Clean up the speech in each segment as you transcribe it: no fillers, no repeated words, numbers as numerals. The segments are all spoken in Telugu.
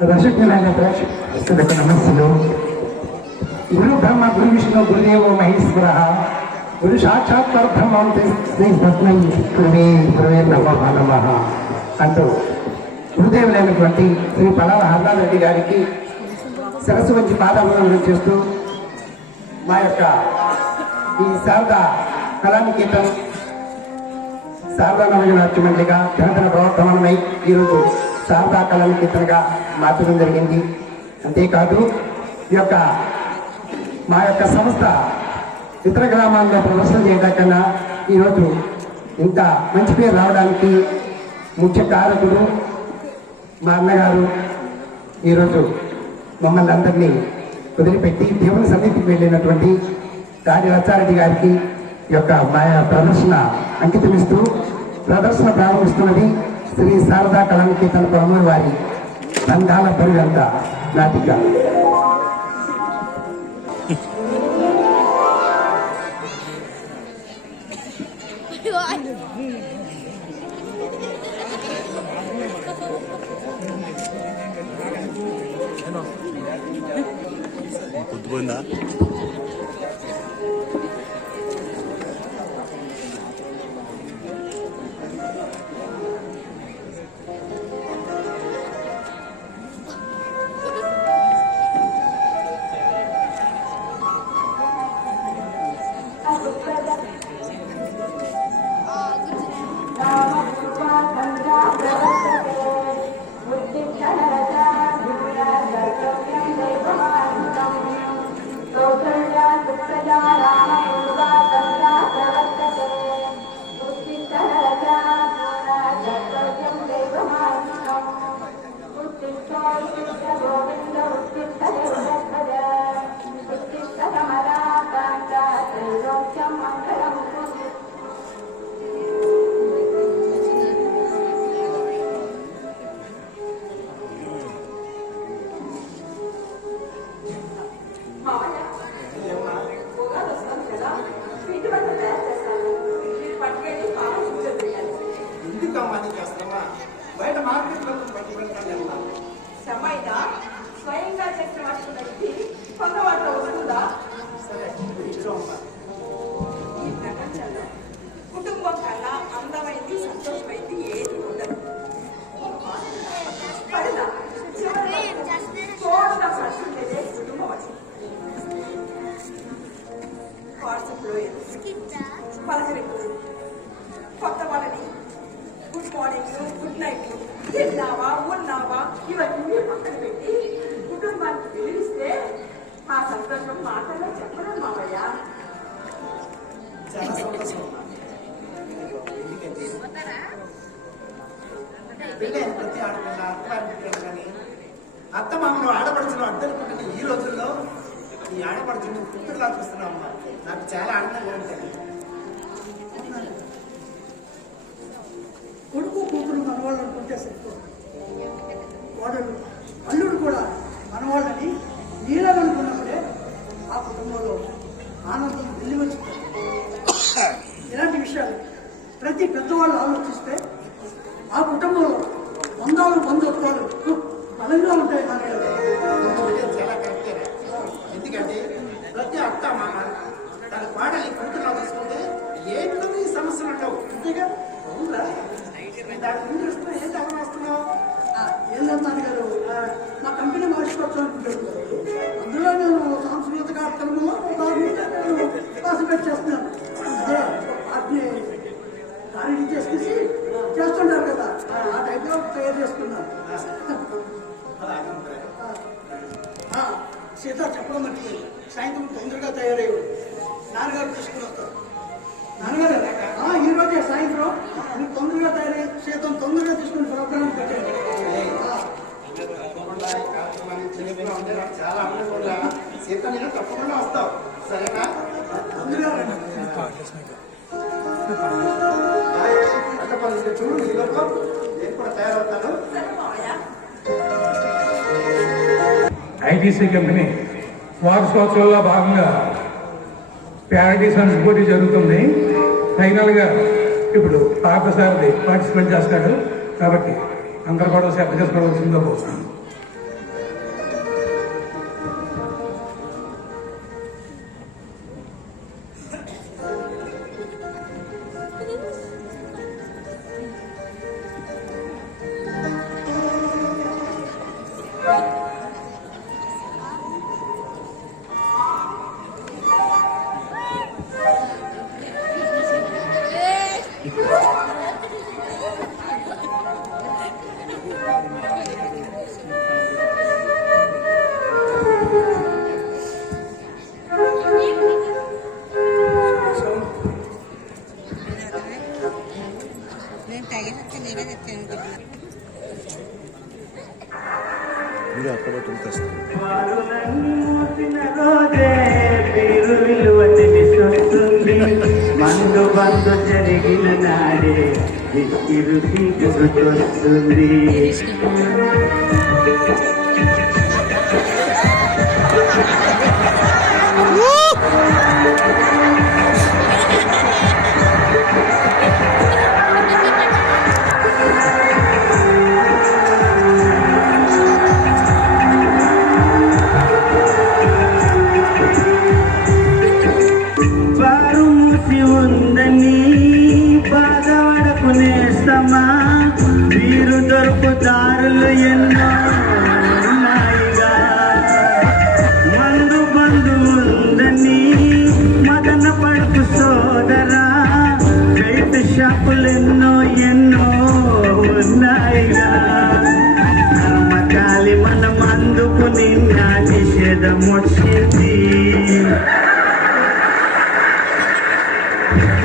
రసజ్ఞమైన ప్రేక్షకులకు నమస్సులు. గురు బ్రహ్మ గురు విష్ణు గురుదేవో మహేశ్వర గురు సాక్షాత్ పరబ్రహ్మం శ్రీ పద్మం గురువే నమః అంటూ గురుదేవులైనటువంటి శ్రీ పలాల హర్నారెడ్డి గారికి సరస్సు వంచి పాదాభివందనం చేస్తూ మా యొక్క ఈ శారదా కళానికేతన్ శారదా నవజన నాట్య మండలిగా ఘనతన ప్రవర్తనమై ఈరోజు శారదా కళానికేతన్గా మార్చడం జరిగింది. అంతేకాదు ఈ యొక్క మా యొక్క సంస్థ ఇతర గ్రామాల్లో ప్రదర్శన చేయడం కన్నా ఈరోజు ఇంత మంచి పేరు రావడానికి ముఖ్య కారకుడు మా అన్నగారు. ఈరోజు మమ్మల్ని అందరినీ వదిలిపెట్టి దేవుని సన్నిధికి వెళ్ళినటువంటి రాజు లచ్చారెడ్డి గారికి ఈ యొక్క మా ప్రదర్శన అంకితమిస్తూ ప్రదర్శన ప్రారంభిస్తున్నది శ్రీ శారదా కళానికేతన్ అమ్మవారి వారి బంధాల పరిగంత నాటిక. పొద్దుపోయిందా? బయట మార్కెట్లో సమయదా స్వయంగా చేసిన వస్తువులకి కొత్త వాటర్ వస్తుందా? సరే, ఈ ప్రపంచంలో కుటుంబం కన్నా అందమైంది సంతోషమైంది ఏది ఉండదు. పడదా కోట్ల ఖర్చుండేదే కుటుంబం వచ్చింది. వాట్సాప్లో పలకరింపు కొత్త వాళ్ళని గుడ్ మార్నింగ్ గుడ్ నైట్ తిన్నావా ఉన్నావా ఇవన్నీ పక్కన పెట్టి కుటుంబానికి పిలిస్తే ఆ సంతోషం మాటల్లో చెప్పడం మావయ్య. చాలా సంతోషం. పెళ్ళైన ప్రతి ఆడపిల్ల అత్త కానీ అత్త మామను ఆడపడుచులు అద్దనుకుంటున్న ఈ రోజుల్లో ఈ ఆడపడుచుని పుట్టులా చూస్తున్నాం అమ్మా. నాకు చాలా ఆనందంగా ఉంటుంది. కొడుకు కూతురు మనవాళ్ళు అనుకుంటే సరిపోదు. కోడలు అల్లుడు కూడా మనవాళ్ళని నీళ్ళనుకున్నప్పుడే ఆ కుటుంబంలో ఆనందం వెల్లివచ్చుతుంది. ఇలాంటి విషయాలు ప్రతి పెద్దవాళ్ళు ఆలోచిస్తే ఆ కుటుంబంలో బంధుత్వాలు బలంగా ఉంటాయి. చాలా కరెక్టే. ఎందుకంటే ప్రతి అత్త మామ తన కోడలి కూతురులా చూసుకుంటే ఏంటి సమస్యలు ఉంటావు. అంతేగా అవునురా. దాని ముందు ఏంటి అవనాస్తున్నావు? ఏంటన్నారు గారు, మా కంపెనీ మార్చుకోవచ్చు అనుకుంటాడు. అందులో నేను సాంస్కృతిక కార్యక్రమంలో నేను పార్టిసిపేట్ చేస్తున్నాను. అదే పార్టీ ఖాళీ చేసేసి చేస్తుంటారు కదా, ఆ టైప్లో తయారు చేస్తున్నాను. సీత చెప్పడం మర్చిపోయింది. సాయంత్రం తొందరగా తయారయ్యాడు. నాన్నగారు తీసుకుని వస్తారు. నాన్నగారు ఈ రోజే సాయంత్రం మీరు తొందరగా తయారయ్యి సీతం తొందరగా తీసుకుని ప్రోగ్రాం పెట్టండి. చాలా అనుకూలంగా సీత నేను తప్పకుండా వస్తావు. సరేనా? తొందరగా రండి. చూడు ఈ లోపల నేను కూడా తయారవుతాను. ఐటీసీ కంపెనీ వార్షికోత్సవంలో భాగంగా ప్యారడీస్ అండ్ పోటీ జరుగుతుంది. ఫైనల్గా ఇప్పుడు పార్థసారథి పార్టిసిపేట్ చేస్తాడు. కాబట్టి అందరూ కూడా శ్రద్ధ చేసుకోవాల్సిందిగా కోరుతున్నాను. వారులన్నీ మూసిన రోజే తీరు విలువ తెలిసొస్తుంది. మందు బందు జరిగిన నాడే ఇరు గుర్తొస్తుంది. ఉందని బాధపడకు నేస్తమా, వీరు దొరుకుదారులు ఎన్నో ఉన్నాయిగా. మందు బంధు ఉందని మదన పడుకు సోదరా, బయట షాపులెన్నో ఎన్నో ఉన్నాయిగా. కర్మకాలి మనం అందుకుని నా నిషేధం వచ్చింది.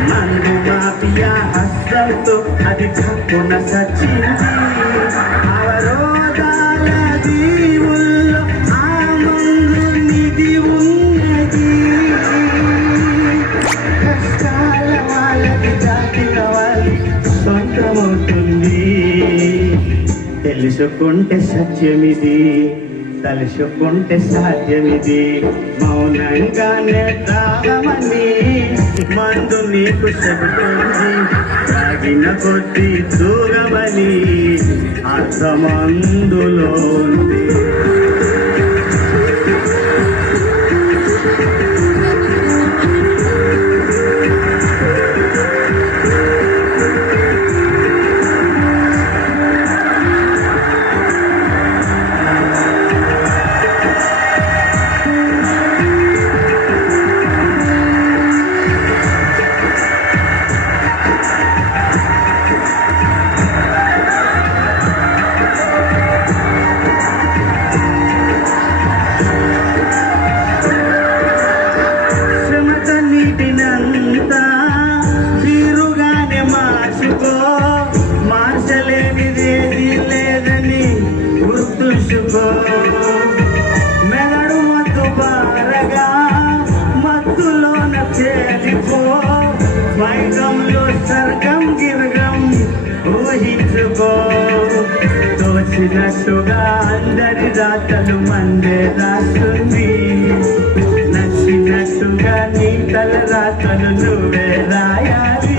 మందు మాఫియా హస్తంతో అది కప్పున సచ్చింది. అవరోధాల దీవుల్లో ఆ మందు నిధి ఉన్నది. కష్టాల వాళ్ళకి దాటిన వాళ్ళ సొంతమవుతుంది. తెలుసుకుంటే సత్యమిది, తలుసుకుంటే సాధ్యమిది. మౌనంగానే తాగమని మందు నీకు చెబుతుంది. తాగిన కొద్ది దూగమని అర్థమందులో ఉంది. నీటినంతా తీరుగానే మార్చుకో, మార్చలేనిదేది లేదని గుర్తుంచుకో. మెదడు మత్తు బారగా మత్తులోన చేరిపో, వైకంలో సర్గం గిరగం ఊహించుకో. తోచినట్టుగా అందరి రాతలు మందే రాస్తుంది. నచ్చినట్టుగా నీ తల రాతలు నువ్వే రాయాలి.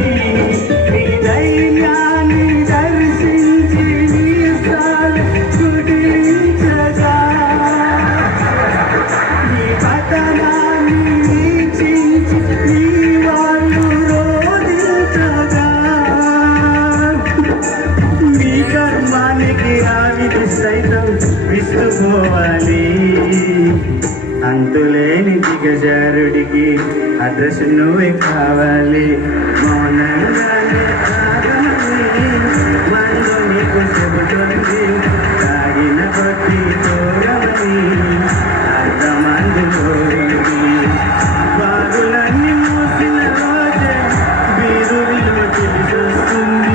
నీ ధైర్యాన్ని దర్శించి నీ సాలు కుదించగా, నీ పతనాన్ని వీక్షించి నీ వాళ్ళు రోధించగా, నీ కర్మానికి ఆవిది సైతం విస్తుపోవాలి. అంతులేని దిగజారుడికి అడ్రస్ నువ్వే కావాలి. మౌనంగానే తాగమని మందు నీకు చెబుతుంది. తాగిన కొద్ది తోగమని అర్థమందులో ఉంది. బాగులన్నీ మూసిన రోజే వీరు విలువ తెలిసొస్తుంది.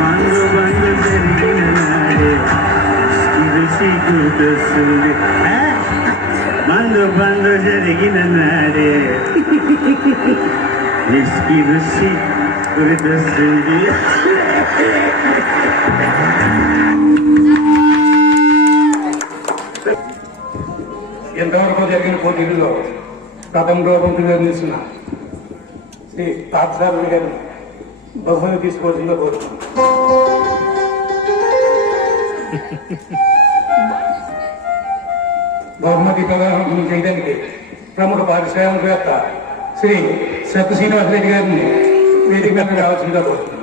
మందు బందు జరిగిన నాడే రుచి గుర్తొస్తుంది. మందు బందు జరిగిన నాడే విస్కీ రుచి గుర్తొస్తుంది. ఎంతవరకు జరిగిన పోటీల్లో ప్రథమ రూపం నిర్వహిస్తున్న శ్రీ తాత్సారి గారు బహుమతి తీసుకోవాల్సిందిగా కోరుతున్నాను. బహుమతి ప్రదానం చేయడానికి ప్రముఖ పారిశ్రామికవేత్త శ్రీ సత్య శ్రీనివాసరెడ్డి గారిని వేదిక మీద రావాల్సిందిగా కోరుతున్నాను.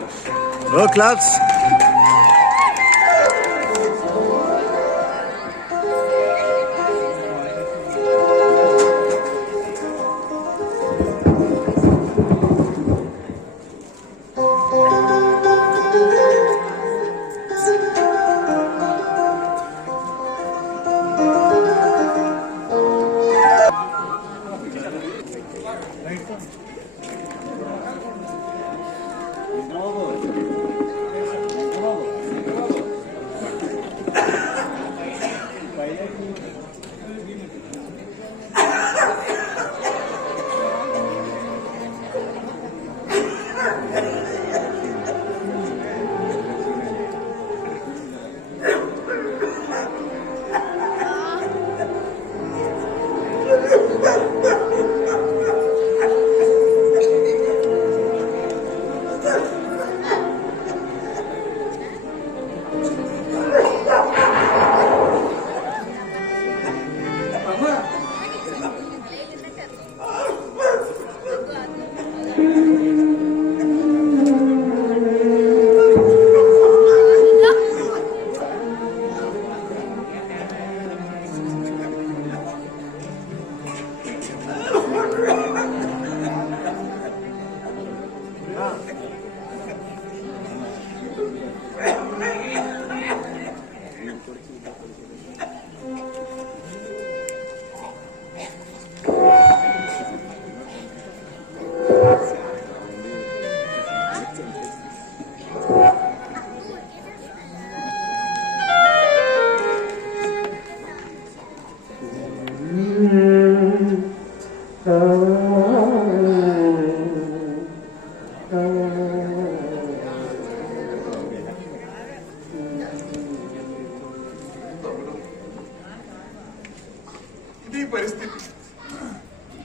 పరిస్థితి.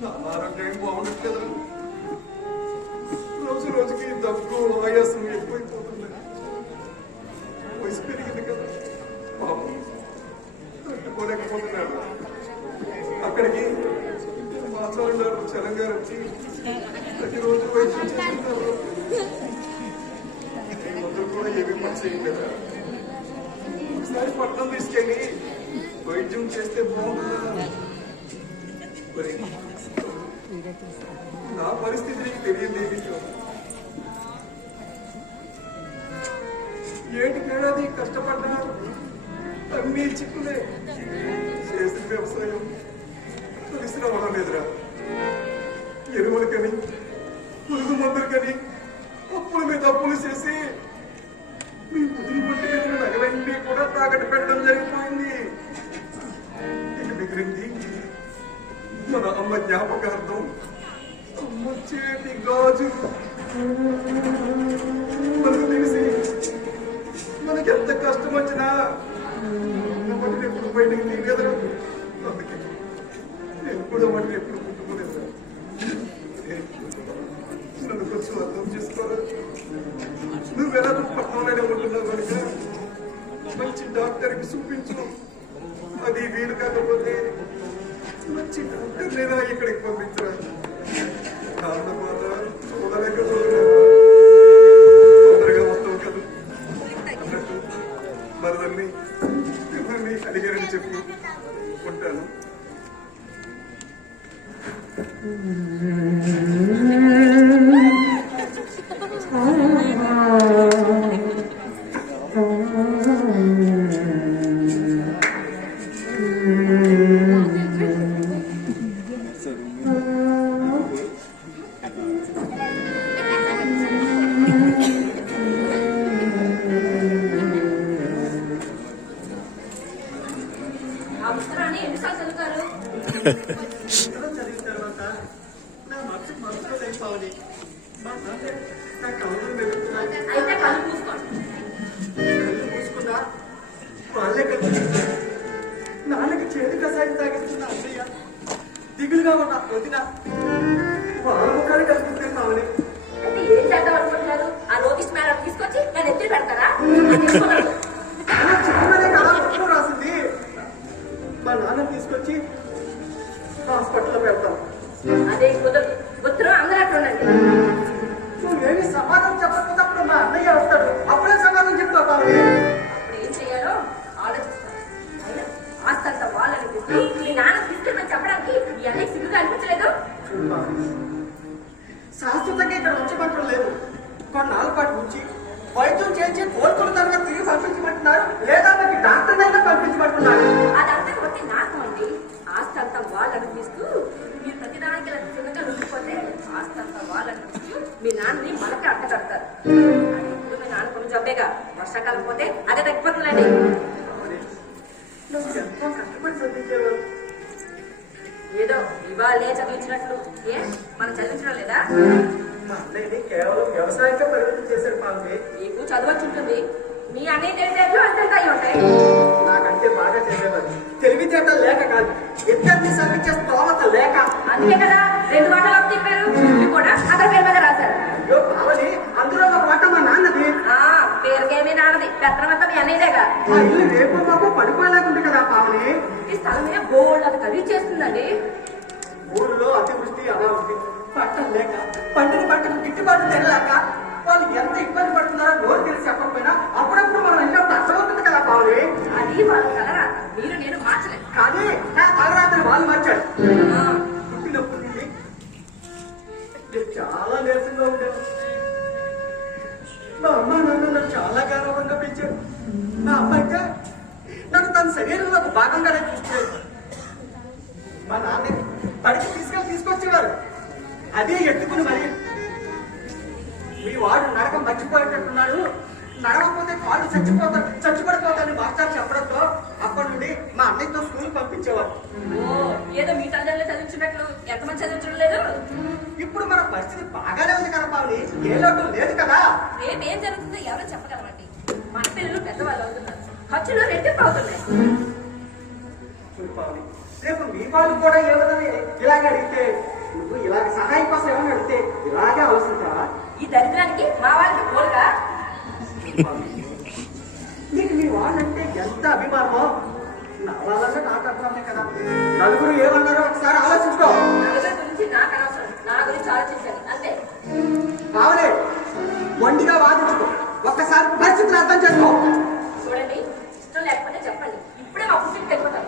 నా ఆరోగ్యం బాగుండట్లేదు. రోజు రోజుకి దగ్గు ఆయాసం ఎక్కువైపోతుంది. వయసు పెరిగింది కదా, పాపం తట్టుకోలేకపోతున్నాడు. అక్కడికి మాట్లాడారు చలంగారు వచ్చి ప్రతిరోజు వైద్యం చేస్తున్నారు. మందులు కూడా ఏమీ పని చేయలేదు. ఒకసారి పట్టణం తీసుకెళ్ళి వైద్యం చేస్తే బాగుంటుందా? మరి నా పరిస్థితి నీకు తెలియదు. ఏటికేడాది కష్టపడ్డా అన్నీ చిక్కులే. చేసిన వ్యవసాయం కలిసి రావడం లేదురా. ఎరువులకని పురుగు మందులకని అప్పుల మీద అప్పులు చేసి మీ ముదిరి పట్టి పెట్టిన నగలన్నీ కూడా తాకట్టు పెట్టడం జరిగిపోయింది. ఇక మిగిలింది మన అమ్మ జ్ఞాపకార్థం అమ్మ చేతి గాజు. మనకు తెలిసి మనకెంత కష్టం వచ్చినా వాటిని ఎప్పుడు బయటకు తీయగలరా? అందుకే నేను కూడా వాటిని ఎప్పుడు ముట్టుకోలేదు. నన్ను కొంచెం అర్థం చేసుకోరా. నువ్వెలా పట్టణంలోనే ఉంటున్నావు కనుక మంచి డాక్టర్కి చూపించు. అది వీలు కాకపోతే మంచి డాక్టర్ లేదా ఇక్కడికి పంపించరా. కారణం మాట చూడలేకపోతున్నా. తొందరగా వస్తావు కదా అన్నట్టు మరదల్ని ఎవరిని అడిగారని చెప్పి ఉంటాను. చదివిన తర్వాత నా మనసులో అయిపోవాలి. మా నాన్న నా కళ్ళు మూసుకున్నా వాళ్ళే కదా. నాన్నకి చేతి కషాయం తాగిస్తున్న అన్నయ్య, దిగులుగా ఉన్న వదిన వాళ్ళ ముఖాలు కనిపిస్తాయి మామని. ఏం చేద్దాం అనుకుంటున్నారు? ఆ నోటీస్ మేడం తీసుకొచ్చి నేను ఎత్తి పెడతారా? చిన్నదే కదా ఉత్తరం రాసింది. మా నాన్న తీసుకొచ్చి హాస్పిటల్లో పెడతాం. అదే కుదరదు. ఉత్తరం అందరూ అట్లుండండి. నువ్వేమి సమాధానం చెప్పకపోతే అప్పుడు మా అన్నయ్య వస్తాడు. అప్పుడే సమాధానం చెప్తావు. అప్పుడు ఏం చెయ్యాలో ఆలోచిస్తాను. అయినా ఆస్తంతా వాళ్ళని చూస్తూ మీ నాన్న తీసుకెళ్ళమని చెప్పడానికి మీ అన్నయ్య సిగ్గుగా అనిపించలేదు? శాశ్వతంగా ఇక్కడ ఉంచమంటం లేదు. కొన్నాళ్ళ పాటు ఉంచి వైద్యం చేయించి కోలుకున్న తర్వాత తిరిగి పంపించమంటున్నారు. లేదా మీకు డాక్టర్ అయినా పంపించమంటున్నారు. అదంతా కొట్టి నాకు అండి. ఆస్తంతా వాళ్ళు అనిపిస్తూ మీరు ప్రతిదానికి చిన్నగా ఉండిపోతే ఆస్తంతా వాళ్ళు అనిపిస్తూ మీ నాన్నని మనకే అట్ట కడతారు. అది ఇప్పుడు మీ నాన్న కొన్ని జబ్బేగా. వర్షాకాలం పోతే అదే తగ్గిపోతుందండి. నువ్వు ఎంతో కష్టపడి చదివించేవారు. ఏదో ఇవాళే చదివించినట్లు ఏ మనం చదివించడం లేదా? మా అన్నయ్యని కేవలం వ్యవసాయంగా పరిమితం చేశారు పాల్గొని. నీకు చదవచ్చు ఉంటుంది. మీ అన్నయ్య తెలివితేటలు అంతంత అయి ఉంటాయి. నాకంటే బాగా చదివేవారు. తెలివితేటలు లేక కాదు, ఇద్దరిని సరిచే స్తోమత లేక. అందుకే కదా 2 గంటలకు తిప్పారు. ఇల్లు కూడా అతని పేరు మీద రాశారు. అయ్యో పావని, అందులో ఒక మాట మా నాన్నది. పేరుకేమీ నాన్నది. పెత్తనమంతా మీ అన్నయ్యదేగా. ఆ ఇల్లు రేపు మాకు పడిపోలేకుంది కదా పావని. ఈ స్థలమే బోల్డ్ అది ఖరీదు చేస్తుందండి. ఊరిలో అతివృష్టి అనావృష్టి, పంటలు లేక పండిన పంటకు గిట్టుబాటు తెరలేక వాళ్ళు ఎంత ఇబ్బంది పడుతున్నారో నోరు తెలిసి చెప్పకపోయినా అప్పుడప్పుడు మనం వెళ్ళినప్పుడు అర్థమవుతుంది కదా పావని. అది వాళ్ళ కలరా. మీరు నేను మార్చలేదు. కానీ నా తలరాత్రి వాళ్ళు మార్చాడు. పుట్టినప్పటి నుండి నేను చాలా నీరసంగా ఉండేది. మా అమ్మ నాన్న నన్ను చాలా గౌరవంగా పెంచారు. నా అమ్మాయిగా నన్ను తన శరీరంలో ఒక భాగంగానే చూసేది. మా నాన్న బడికి తీసుకొచ్చేవారు. అదే ఎత్తుకుని మరి మీ వాడు నడక మర్చిపోయేటట్టున్నాడు, నడవకపోతే కాళ్ళు చచ్చిపడిపోతాడని మాస్టర్ చెప్పడంతో అప్పటి నుండి మా అన్నయ్యతో స్కూల్ పంపించేవారు. ఏదో మీ తల్లిదండ్రులు చదివించినట్లు ఎంతమంది చదివించడం లేదు? ఇప్పుడు మన పరిస్థితి బాగానే ఉంది కదా పావని, ఏ లోటు లేదు కదా. రేపు ఏం జరుగుతుందో ఎవరో చెప్పగలమండి. మన పిల్లలు పెద్దవాళ్ళు అవుతున్నారు, ఖర్చులు రెట్టింపు అవుతున్నాయి. పావని, రేపు మీ వాళ్ళు కూడా ఏమన్నా ఇలాగ అడిగితే నువ్వు ఇలాగ సహాయం కోసం ఏమన్నా అడిగితే ఇలాగే ఆలోచించావా? ఈ దరిద్రానికి మా వాళ్ళకి పోలుగా నీకు మీ వాళ్ళంటే ఎంత అభిమానమో నా వాళ్ళంటే నాకు అభిమానమే కదా. నలుగురు ఏమన్నారో ఒకసారి ఆలోచించుకో. నలుగురి గురించి నాకు అనవసరం, నా గురించి ఆలోచించాను అంతే. కావలే మొండిగా వాదించుకో, ఒక్కసారి పరిస్థితులు అర్థం చేసుకో. చూడండి, ఇష్టం లేకపోతే చెప్పండి, ఇప్పుడే మా పుట్టికి వెళ్ళిపోతాను.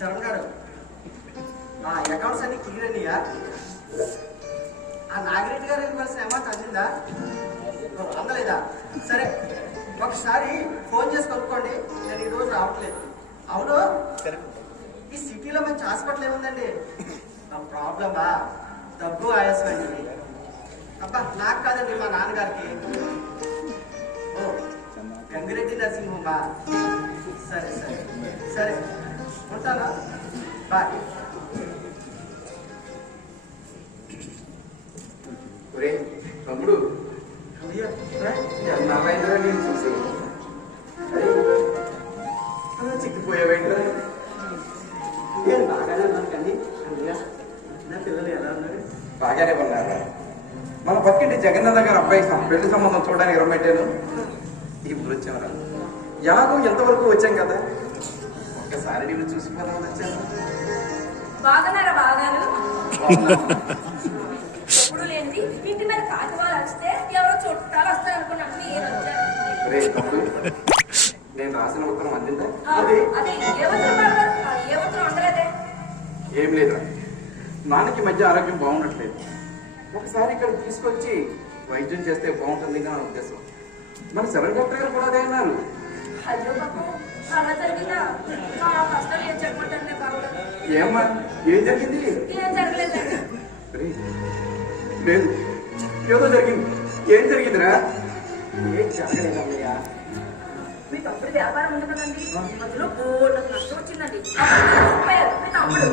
శరణ్ గారు, ఆ అకౌంట్స్ అన్ని క్లియర్ అయ్యా? ఆ నాగిరెడ్డి గారు ఇవ్వాల్సిన అమౌంట్ అందిందా? అందలేదా? సరే, ఒకసారి ఫోన్ చేసి కనుక్కోండి. నేను ఈరోజు రావట్లేదు. అవును, ఈ సిటీలో మంచి హాస్పిటల్ ఏముందండి? నా ప్రాబ్లమా దగ్గు ఆయాసం అండి. అబ్బా నాకు కాదండి, మా నాన్నగారికి. ఓ గంగిరెడ్డి నర్సింగ్ హోమా? సరే సరే సరే, ఉంటానా? బాయ్. ఒరే తమ్ముడు, నావైందిరా నేను చూసి చిక్కిపోయావేంట్రా? నేను బాగానే ఉన్నాను కానీ అన్నయ్య, నా పిల్లలు ఎలా ఉన్నారు? బాగానే ఉన్నారా? మన పక్కింటి జగన్నాథ గారు అబ్బాయి పెళ్లి సంబంధం చూడడానికి రమ్మెట్టాను. ఇప్పుడు వచ్చామరా, ఎలాగో ఎంతవరకు వచ్చాం కదా, ఒక్కసారి నేను చూసిపోదామని వచ్చాను. బాగున్నారా బాగాను? ఎప్పుడు లేనిది ఇంటి మీద కాకివాళ్ళు వస్తే ఎవరో చుట్టాలు వస్తారనుకున్నాను. మీరు వచ్చారు. రే తమ్ముడు, నేను రాసిన ఉత్తరం అందిందా? అదే ఏ ఉత్తరం పడతారు? ఏ ఉత్తరం అందలేదే? ఏం లేదురా, నాన్నకి మధ్య ఆరోగ్యం బాగుండట్లేదు. ఒకసారి ఇక్కడ తీసుకొచ్చి వైద్యం చేస్తే బాగుంటుంది నా ఉద్దేశం. మన శరణ్ డాక్టర్ గారు కూడా అదే అన్నారు. అయ్యో పాపం, అలా జరిగిందా? మా కష్టాలు ఏం చెప్పమంటే బాగుండదు. ఏమ్మా, ఏం జరిగింది? ఏం జరగలేదండి. లేదు, ఏదో జరిగింది. ఏం జరిగిందిరా? ఏం జరగలేదన్నయ్య. మీ తమ్ముడు వ్యాపారం ఉంది కదండి, అందులో బోర్డు నష్టం వచ్చిందండి. మీ తమ్ముడు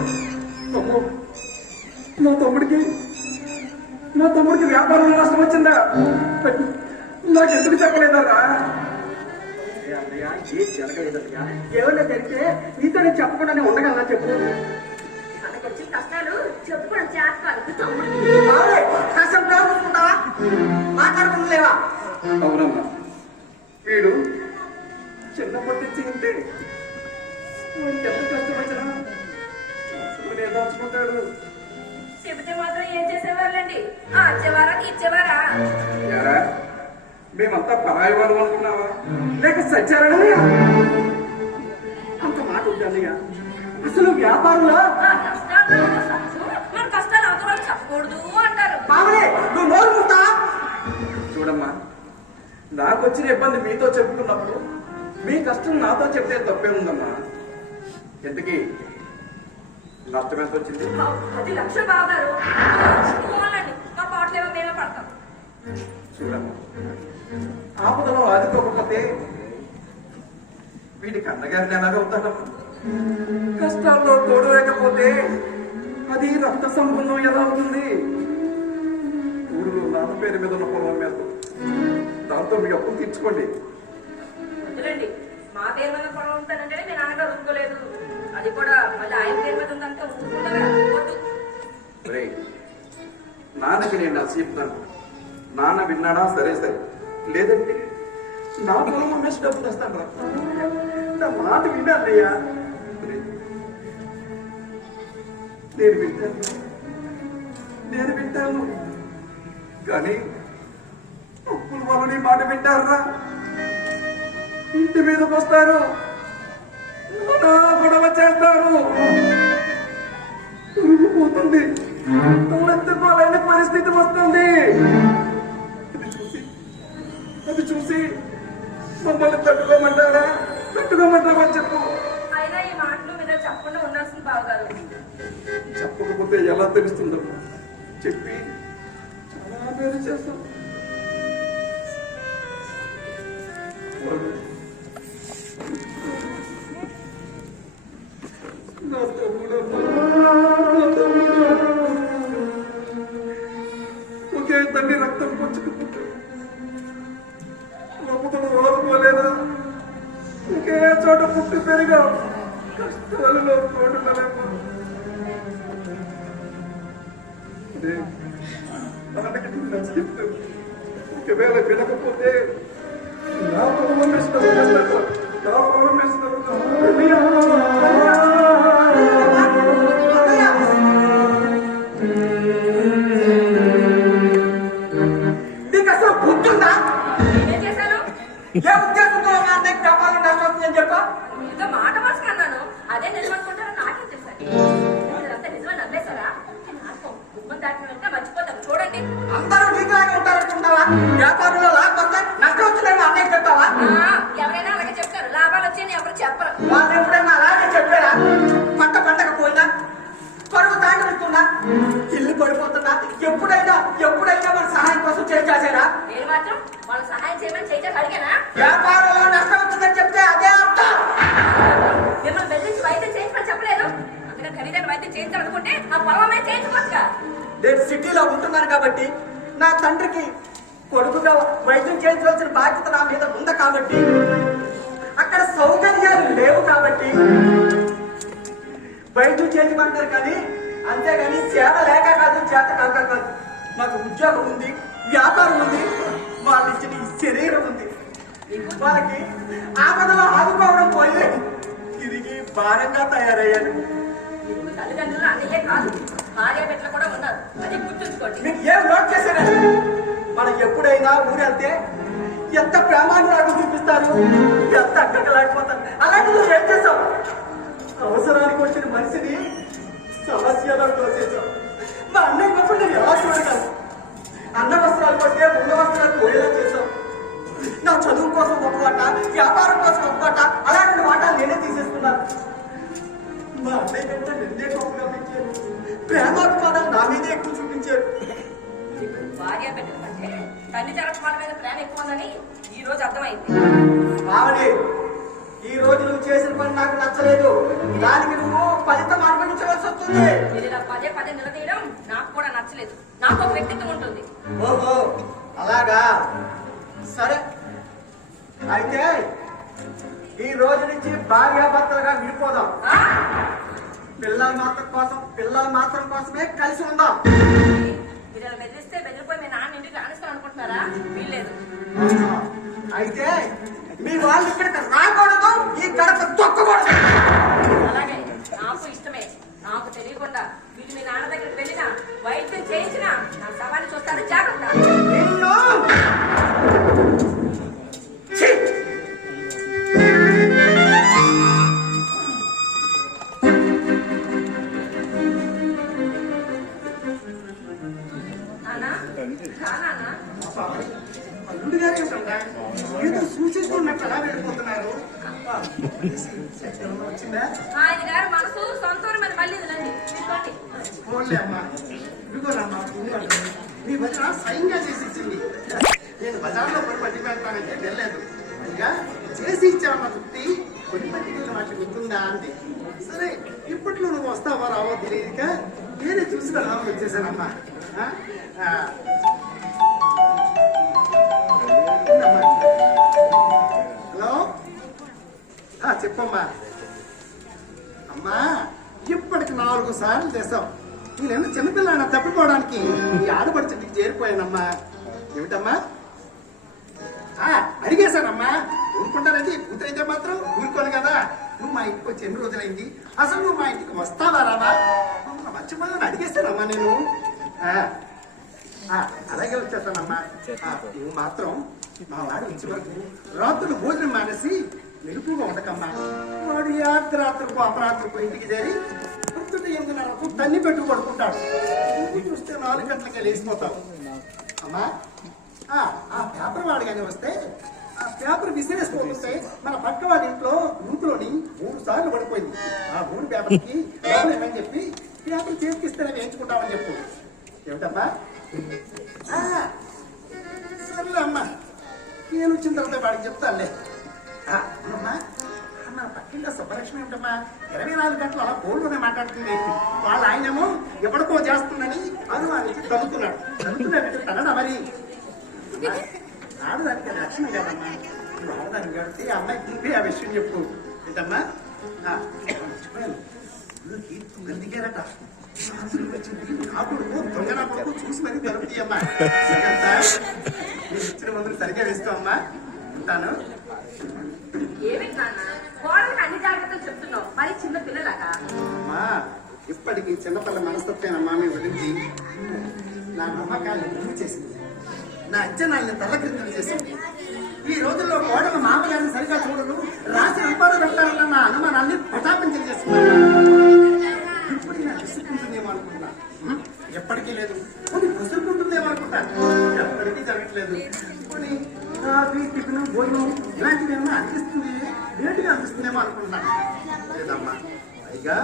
నా తమ్ముడికి వ్యాపారంలో నష్టం వచ్చిందా? నాకెందుకు చెప్పలేదరా? అన్నయ్య, ఏం జరగలేదన్నయ్య. ఏమన్నా జరిగితే నీతో నేను చెప్పకుండానే ఉండగలనా చెప్పు? మనకు వచ్చిన కష్టాలు చెప్పుకోవడం చేస్తాను. మీ తమ్ముడు కష్టం ప్రారంభించుకుంటావా? మాట్లాడుకుంటలేవా? అవునమ్మా, వీడు చిన్నప్పటి నుంచి ఇంతే. వాడికి ఎంత కష్టం వచ్చినా దాచుకుంటాడు. చెబితే మాత్రం ఏం చేసేవాళ్ళండి? ఇచ్చేవారా ఇచ్చేవారా? యారా, మేమంతా పరాయి వాళ్ళు అనుకున్నావా, లేక సచ్చారని? అంత మాట ఉంది అన్నయ్య. అసలు వ్యాపారంలో మన కష్టాలు అవతల చెప్పకూడదు అంటారు. బాబరే, నువ్వు నోరు మూస్తా? చూడమ్మా, నాకు వచ్చిన ఇబ్బంది మీతో చెప్పుకున్నప్పుడు మీ కష్టం నాతో చెప్తే తప్పే ఉందమ్మా. ఎంతకీ నష్టం ఎంత వచ్చింది? 10 లక్షలు బాగారు. మా పాటలేమో మేమే పడతాం. చూడమ్మా, ఆపదలో ఆదుకోకపోతే వీడికి అన్నగారిని ఎలాగవుతాడమ్మా? కష్టాల్లో తోడు లేకపోతే అది రక్త సంబంధం ఎలా అవుతుంది? ఊరిలో నాన్న పేరు మీద ఉన్న పొలం మీద దాంతో మీ అప్పులు తీర్చుకోండి. వద్దులేండి, మా పేరు మీద పొలం ఉంటానంటే మీ నాన్నగారు ఒప్పుకోలేదు. అది కూడా మళ్ళీ ఆయన పేరు మీద ఉందంటే ఒప్పుకుంటారా? వద్దు. నాన్నకి నేను నచ్చీపుతాను. నాన్న విన్నాడా? సరే సరే, లేదంటే నా పొలం అమ్మేసి డబ్బులు తెస్తాను రా. నా మాట విన్నయ్యా. నేను వింటాను కానీ అప్పుల వాళ్ళు నీ మాట వింటారా? ఇంటి మీదకి వస్తారు, గొడవ చేస్తారు, పోతుంది, తలెత్తుకోలేని పరిస్థితి వస్తుంది. అది చూసి మమ్మల్ని తట్టుకోమంటారా? తట్టుకోమంటావా చెప్పు. అయినా ఈ మాటలు మీద చెప్పకుండా ఉండాల్సిన బావగారు. చెప్పకపోతే ఎలా తెలుస్తుందో? చెప్పి చాలా మేలు చేస్తాం. వాళ్ళు నా తమ్ముడమ్మా, నా తమ్ముడు. ఒకే తండ్రి రక్తం పంచుకుంటాడు. లోపల ఓదుకోలేదా? ఒకే చోట పుట్టి పెరిగా కష్టాలలో తోడులేమా. అలాంటి నచ్చితే ఒకవేళ వినకపోతే నా పొలం ఇష్టం, నా పొలం ఇష్టం. నీకు అసలు బుద్ధుందా? నేనేం చేశాను? ఏ ఉద్దేశంతో నా అన్నయ్యకి వ్యాపారం నష్టం అని చెప్పా? ఏదో మాట వరుసగా అన్నాను. అదే నిజం అనుకుంటారో నాకే తెలుసండి. మీరంతా నిజమని నమ్మేశారా? నాకు గుమ్మం దాటిన వెంటనే మర్చిపోతాను. చూడండి. అందరూ నీకులాగే ఉంటారనుకుంటావా? వ్యాపారంలో లాభం వస్తే నష్టం వచ్చిందని అన్నయ్యకి చెప్తావా? ఎవరైనా అలాగే చెప్తారు. లాభాలు వచ్చాయని ఎవరు చెప్పరు. వాళ్ళు ఎప్పుడైనా అలాగే చెప్పారా? పంటకు పోయినా, కరువు తాగిస్తున్నా, ఇల్లు పడిపోతున్నా, ఎప్పుడైనా మన సహాయం కోసం చేశారా? నేను మాత్రం వాళ్ళ సహాయం చేయమని చేసేది అడిగానా? వ్యాపారంలో నష్టం వచ్చిందని చెప్తే అదే అర్థం. మిమ్మల్ని బెదిరించి వైద్యం చేయించమని చెప్పలేదు. అందుకని ఖరీదైన వైద్యం చేయించాలనుకుంటే ఆ పొలమే చేయించుకోవచ్చుగా. నేను సిటీలో ఉంటున్నాను కాబట్టి, నా తండ్రికి కొడుకుగా వైద్యం చేయించవలసిన బాధ్యత నా మీద ఉంది కాబట్టి, అక్కడ సౌకర్యాలు లేవు కాబట్టి వైద్యం చేయమంటారు. కానీ అంతేగాని సేవ లేక కాదు, చేత కాక కాదు. నాకు ఉద్యోగం ఉంది, వ్యాపారం ఉంది, వాళ్ళు ఇచ్చిన ఈ శరీరం ఉంది. వాళ్ళకి ఆపదలో ఆదుకోవడం పోయి తిరిగి భారంగా తయారయ్యాను. మీకు తల్లిదండ్రులు అన్నయ్యే కాదు, భార్య బిడ్డలు కూడా ఉన్నారు. అది గుర్తుంచుకోండి. మీకు ఏం నోట్ చేశారండి? మనం ఎప్పుడైనా ఊరెళ్తే ఎంత ప్రేమానురాగం చూపిస్తారు, ఎంత అక్కకలాడిపోతారు. అలాంటి నువ్వు ఏం చేసావు? అవసరానికి వచ్చిన మనిషిని సమస్యలో తోసేసావు. మా అన్నయ్య గొప్ప నేను ఎలా చూడగలను? అన్న వస్త్రాలు కొట్టే ఉన్న వస్త్రాలు పోయేలా చేసావు. నా చదువు కోసం ఒక వాట, వ్యాపారం కోసం ఒక వాట, అలాంటి వాటాలు నేనే తీసేస్తున్నాను. మా అన్నయ్య కంటే నిన్నే గొప్పగా పెంచారు. ప్రేమాభిమానాలు నా మీదే ఎక్కువ చూపించారు. భార్య బిడ్డల కంటే తల్లి తరపుల మీద ప్రేమ ఎక్కువ ఉందని ఈ రోజు అర్థమైంది. ఆవిడే ఈ రోజు నువ్వు చేసిన పని నాకు నచ్చలేదు. దానికి నువ్వు ఫలితం అనుభవించవలసి వస్తుంది. మీరు ఇలా పదే పదే నిలదీయడం నాకు కూడా నచ్చలేదు. నాకు ఒక వ్యక్తిత్వం ఉంటుంది. ఓహో అలాగా, సరే. అయితే ఈ రోజు నుంచి భార్యాభర్తలుగా విడిపోదాం. పిల్లల మాత్రం కోసమే కలిసి ఉందాం. మీరు ఇలా బెదిరిస్తే బెదిరిపోయి మీ నాన్న ఇంటికి రాణిస్తాను అనుకుంటున్నారా? వీల్లేదు. అయితే మీ వాళ్ళు ఇక్కడికి రాకూడదు, ఈ గడప తొక్కకూడదు. అలాగే నాకు ఇష్టమే. నాకు తెలియకుండా వీళ్ళు మీ నాన్న దగ్గరికి వెళ్ళినా, వైద్యం చేయించినా నా సవాన్ని చూస్తారు. జాగ్రత్త. నిన్ను ఛీ! నాన్నా, నాన్నా, అల్లుడి గారు ఏదో సూచిస్తున్నట్టు అలా వెళ్ళిపోతున్నారు. వచ్చిందా? ఆయన గారు మనసు సొంతూరు మీద మళ్ళీ రండి. తీసుకోండి. పోలే అమ్మా, ఇదిగోనమ్మా పువ్వులు. మీ వదిన స్వయంగా చేసి ఇచ్చింది. నేను బజార్లో కొన్ని పట్టి పెడతానంటే వెళ్ళలేదు. పైగా చేసి ఇచ్చామన్న తృప్తి కొన్ని పట్టికలు వాటి గుర్తుందా అంది. సరే ఇప్పట్లో నువ్వు వస్తావా రావో తెలియక నేనే చూసి వెళ్దామని వచ్చేసానమ్మా. హలో, చెప్పమ్మా. అమ్మా ఇప్పటికి 4 సార్లు చేసావు. నేను చిన్నపిల్లాన్ని తప్పిపోవడానికి ఈ ఆడపడి చెట్టుకి చేరిపోయానమ్మా. ఏమిటమ్మా? అడిగేశానమ్మా. ఊరుకుంటానండి, కూతురైతే మాత్రం ఊరుకోను కదా. నువ్వు మా ఇంటికి వచ్చి ఎన్ని రోజులైంది? అసలు నువ్వు మా ఇంటికి వస్తావా రావా? మర్చిపోయాను, అడిగేశానమ్మా నేను. అలాగే వచ్చేస్తానమ్మా. నువ్వు మాత్రం మా వాడు వచ్చే వరకు రాత్రులు భోజనం మానేసి మెరుపుగా ఉండకమ్మా. వాడు అర్ధరాత్రులకు అపరాత్రులకు ఇంటికి చేరి పొద్దున్న 8:30 తన్ని పెట్టు పడుకుంటాడు. నువ్వు చూస్తే 4 గంటలకే లేచిపోతావు. అమ్మా ఆ పేపర్ వాడిగానే వస్తే ఆ పేపర్ విసిరేసిపోతుంటే మన పక్క వాడి ఇంట్లో నూతులోని 3 సార్లు పడిపోయింది. ఆ 3 పేపర్కి ఏమని చెప్పి పేపర్ చేతికిస్తేనే వేయించుకుంటామని చెప్పు. ఏమిటమ్మా సర్లే అమ్మా నేను వచ్చిన తర్వాత వాడికి చెప్తానులే అమ్మా మన పక్కింట సుబ్బలక్ష్మి ఏమిటమ్మా 24 గంటలు అలా ఫోన్లోనే మాట్లాడుతుంది వాళ్ళ ఆయనేమో ఎవరికో చేస్తుందని అనుమానించి తగ్గుతున్నాడు తనడా మరి ఆడదానికి లక్షణం కదమ్మా నువ్వు ఆడదానికి కాబట్టి ఆ అమ్మాయి ముందే ఆ విషయం చెప్పు ఏంటమ్మా మర్చిపోయాను దిగారట నా కొడుకు దొంగ నా కొడుకు చూసి మరీ దొరుకుతాయి అమ్మా నేను ఇచ్చిన మందులు సరిగ్గా వేస్తావమ్మా ఉంటాను ఏమిటి నాన్న కోడలికి అన్ని జాగ్రత్తలు చెప్తున్నావు మరి చిన్న పిల్లలాగా అమ్మా ఇప్పటికీ చిన్నపిల్ల మనస్తత్వేనమ్మా మీ వదిలింది నా నమ్మకాన్ని గుర్తు చేసింది నా అంచనాల్ని తల్లక్రిందులు చేసింది ఈ రోజుల్లో కోడలు మామగారిని సరిగా చూడరు రాసి రంపాలు పెట్టాలన్న నా అనుమానాన్ని ప్రతాపించం చేస్తున్నాను ఇప్పుడు నా విసుకుంటుందేమో అనుకుంటున్నా ఎప్పటికీ లేదు కొన్ని విసుకుంటుందేమో అనుకుంటాను ఎప్పటికీ జరగట్లేదు కొన్ని కాఫీ టిఫిన్ భోజనం ఇలాంటివి ఏమన్నా అనిపిస్తుంది లేటుగా అనిపిస్తుందేమో అనుకుంటున్నాను లేదమ్మా పైగా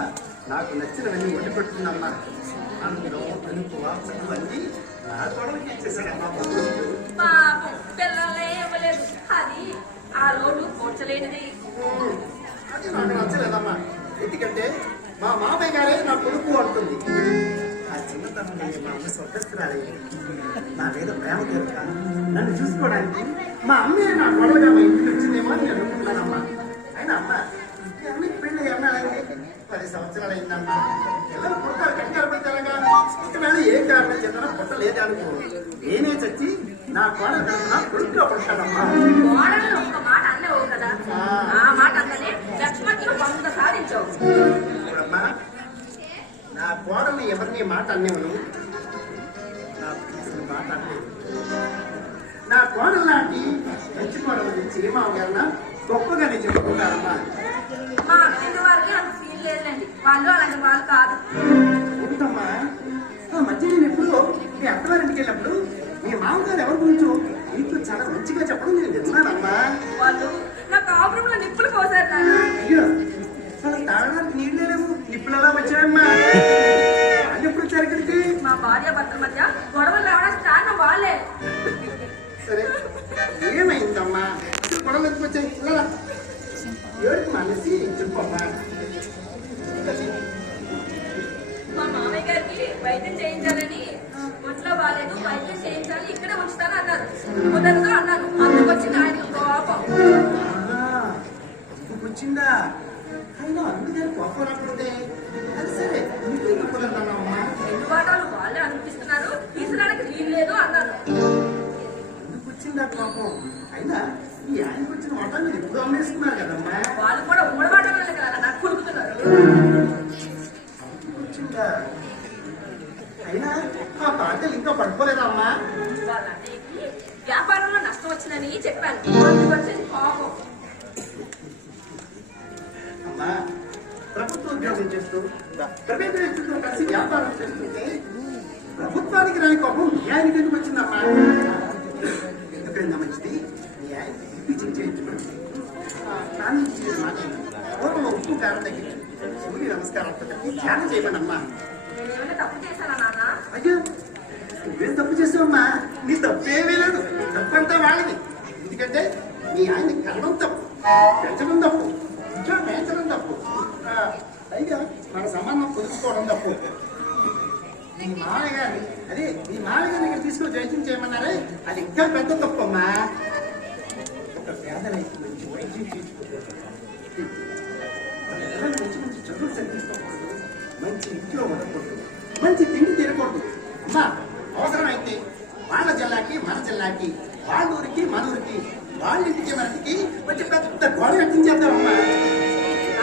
నాకు నచ్చినవన్నీ వండి పెడుతుందమ్మా అందులో అనుకు వాసనలు అన్నీ నా కోడలికి ఇచ్చేసాడమ్మా పాపం పిల్లలే ఇవ్వలేదు అది ఆ లోటు పోడ్చలేనిది అది నాకు నచ్చలేదమ్మా ఎందుకంటే మా మామయ్య గారే నా కొడుకు అంటుంది ఆ చిన్నతనంలో మా అమ్మ స్వర్గస్థురాలయ్యింది నా మీద ప్రేమ తీరుక నన్ను చూసుకోవడానికి మా అమ్మే నా కొడలుగా మా ఇంటికి వచ్చిందేమో అని నేను అనుకుంటున్నానమ్మా అయినా అమ్మ ఈ అమ్మకి పెళ్ళి ఏమన్నాడంటే 10 సంవత్సరాలు అయిందమ్మా పిల్లలు పుడతారు కట్టారు పెడతారుగా ఒకవేళ ఏ కారణం చెందినా పుట్టలేదు అనుకో నేనే చచ్చి నా కోడలు నా కొడుకుగా పుడతానమ్మా కోడలు ఒక్క మాట అన్నావు కదా ఆ మాట అన్ననే లక్ష్మణ్లో 100 సాధించావు చూడమ్మా నా కోడల్ని ఎవరిని మాట అనేవను నా ప్రియుని మాట అనలేదు నా కోడలు లాంటి మంచి కోడల నుంచి మామగారిన గొప్పగా నేను చెప్పుకుంటానమ్మా మా అత్తింటి వారికి అంత ఫీల్ లేదులేండి వాళ్ళు అలాంటి వాళ్ళు కాదు ఏమిటమ్మా ఆ మధ్య నేను ఎప్పుడు మీ అత్తవారింటికి వెళ్ళినప్పుడు మీ మామగారు ఎవరి గురించో నీకు చాలా మంచిగా చెప్పడం నేను విన్నానమ్మా వాళ్ళు నా కాపురంలో నిప్పులు పోసారు నాన్న అయ్యో అసలు తాగడానికి నీళ్ళు లేవు నిప్పులు ఎలా వచ్చాయమ్మా అని ఎప్పుడు వచ్చారు ఇక్కడికి మా భార్య భర్తల మధ్య గొడవలు రావడానికి కారణం వాళ్ళే సరే ఏమైందమ్మా అసలు గొడవలు ఎందుకు వచ్చాయి ఏడుపు మానేసి చెప్పమ్మా మా మామయ్య గారికి వైద్యం చేయించాలని ఒంట్లో బాగాలేదు వైద్యం చేయించాలి ఇక్కడే ఉంచుతాను అన్నారు కుదరదు అన్నాను అందుకు వచ్చింది ఆయనకు కోపం వచ్చిందా అయినా అందుకని కోపం రాకపోతే అది సరే నీకు కుదరదన్నావమ్మా రెండు వాటాలు వాళ్ళే అనిపిస్తున్నారు తీసుకురావడానికి వీలు లేదు అన్నాను ఎందుకు వచ్చిందా కోపం అయినా ఈ ఆయనకు వచ్చిన వాటా మీరు ఎప్పుడు అమ్మేస్తున్నారు కదమ్మా వాళ్ళు కూడా మూడు వాటాలు కదా నాకు కుడుకుతున్నారు వచ్చిందా అయినా ఆ పాటలు ఇంకా పడిపోలేదా అమ్మా వాళ్ళ అన్నయ్యకి వ్యాపారంలో నష్టం వచ్చిందని చెప్పాను అందుకు వచ్చేది కోపం అమ్మా ప్రభుత్వ ఉద్యోగం చేస్తూ ప్రైవేట్ వ్యక్తులతో కలిసి వ్యాపారం చేస్తుంటే ప్రభుత్వానికి రాని కోపం న్యాయానికి ఎందుకు వచ్చిందమ్మా ఎందుకైనా మంచిది న్యాయానికి టీచింగ్ చేయించుకోండి పూర్వం ఉప్పు కారం తగ్గించు సూర్య నమస్కారాలతో ధ్యానం చేయమని అమ్మా నేనేమైనా తప్పు చేశానా నాన్న అయ్యో నువ్వేం తప్పు చేసావమ్మా నీ తప్పేమీ లేదు తప్పంతా వాళ్ళది ఎందుకంటే మీ ఆయన కరణం తప్పు పెంచడం తప్పు ఇంకా పెంచడం తప్పు పైగా మన సంబంధం కుదుర్చుకోవడం తప్పు మీ మామయ్య గారిని అదే మీ మామయ్య గారిని ఇక్కడ తీసుకొని వైద్యం చేయమన్నారే అది ఇంకా పెద్ద తప్పు అమ్మా ఒక పేదలైతే మంచి వైద్యం చేయించుకోకూడదు మంచి మంచి చదువులు చదివించుకోకూడదు మంచి ఇంట్లో ఉండకూడదు మంచి తిండి తినకూడదు అమ్మా అవసరమైతే వాళ్ళ జిల్లాకి మన జిల్లాకి వాళ్ళ ఊరికి మన ఊరికి వాళ్ళ ఇంటికి మనకి వచ్చి పెద్ద గోడ కట్టించేద్దామమ్మా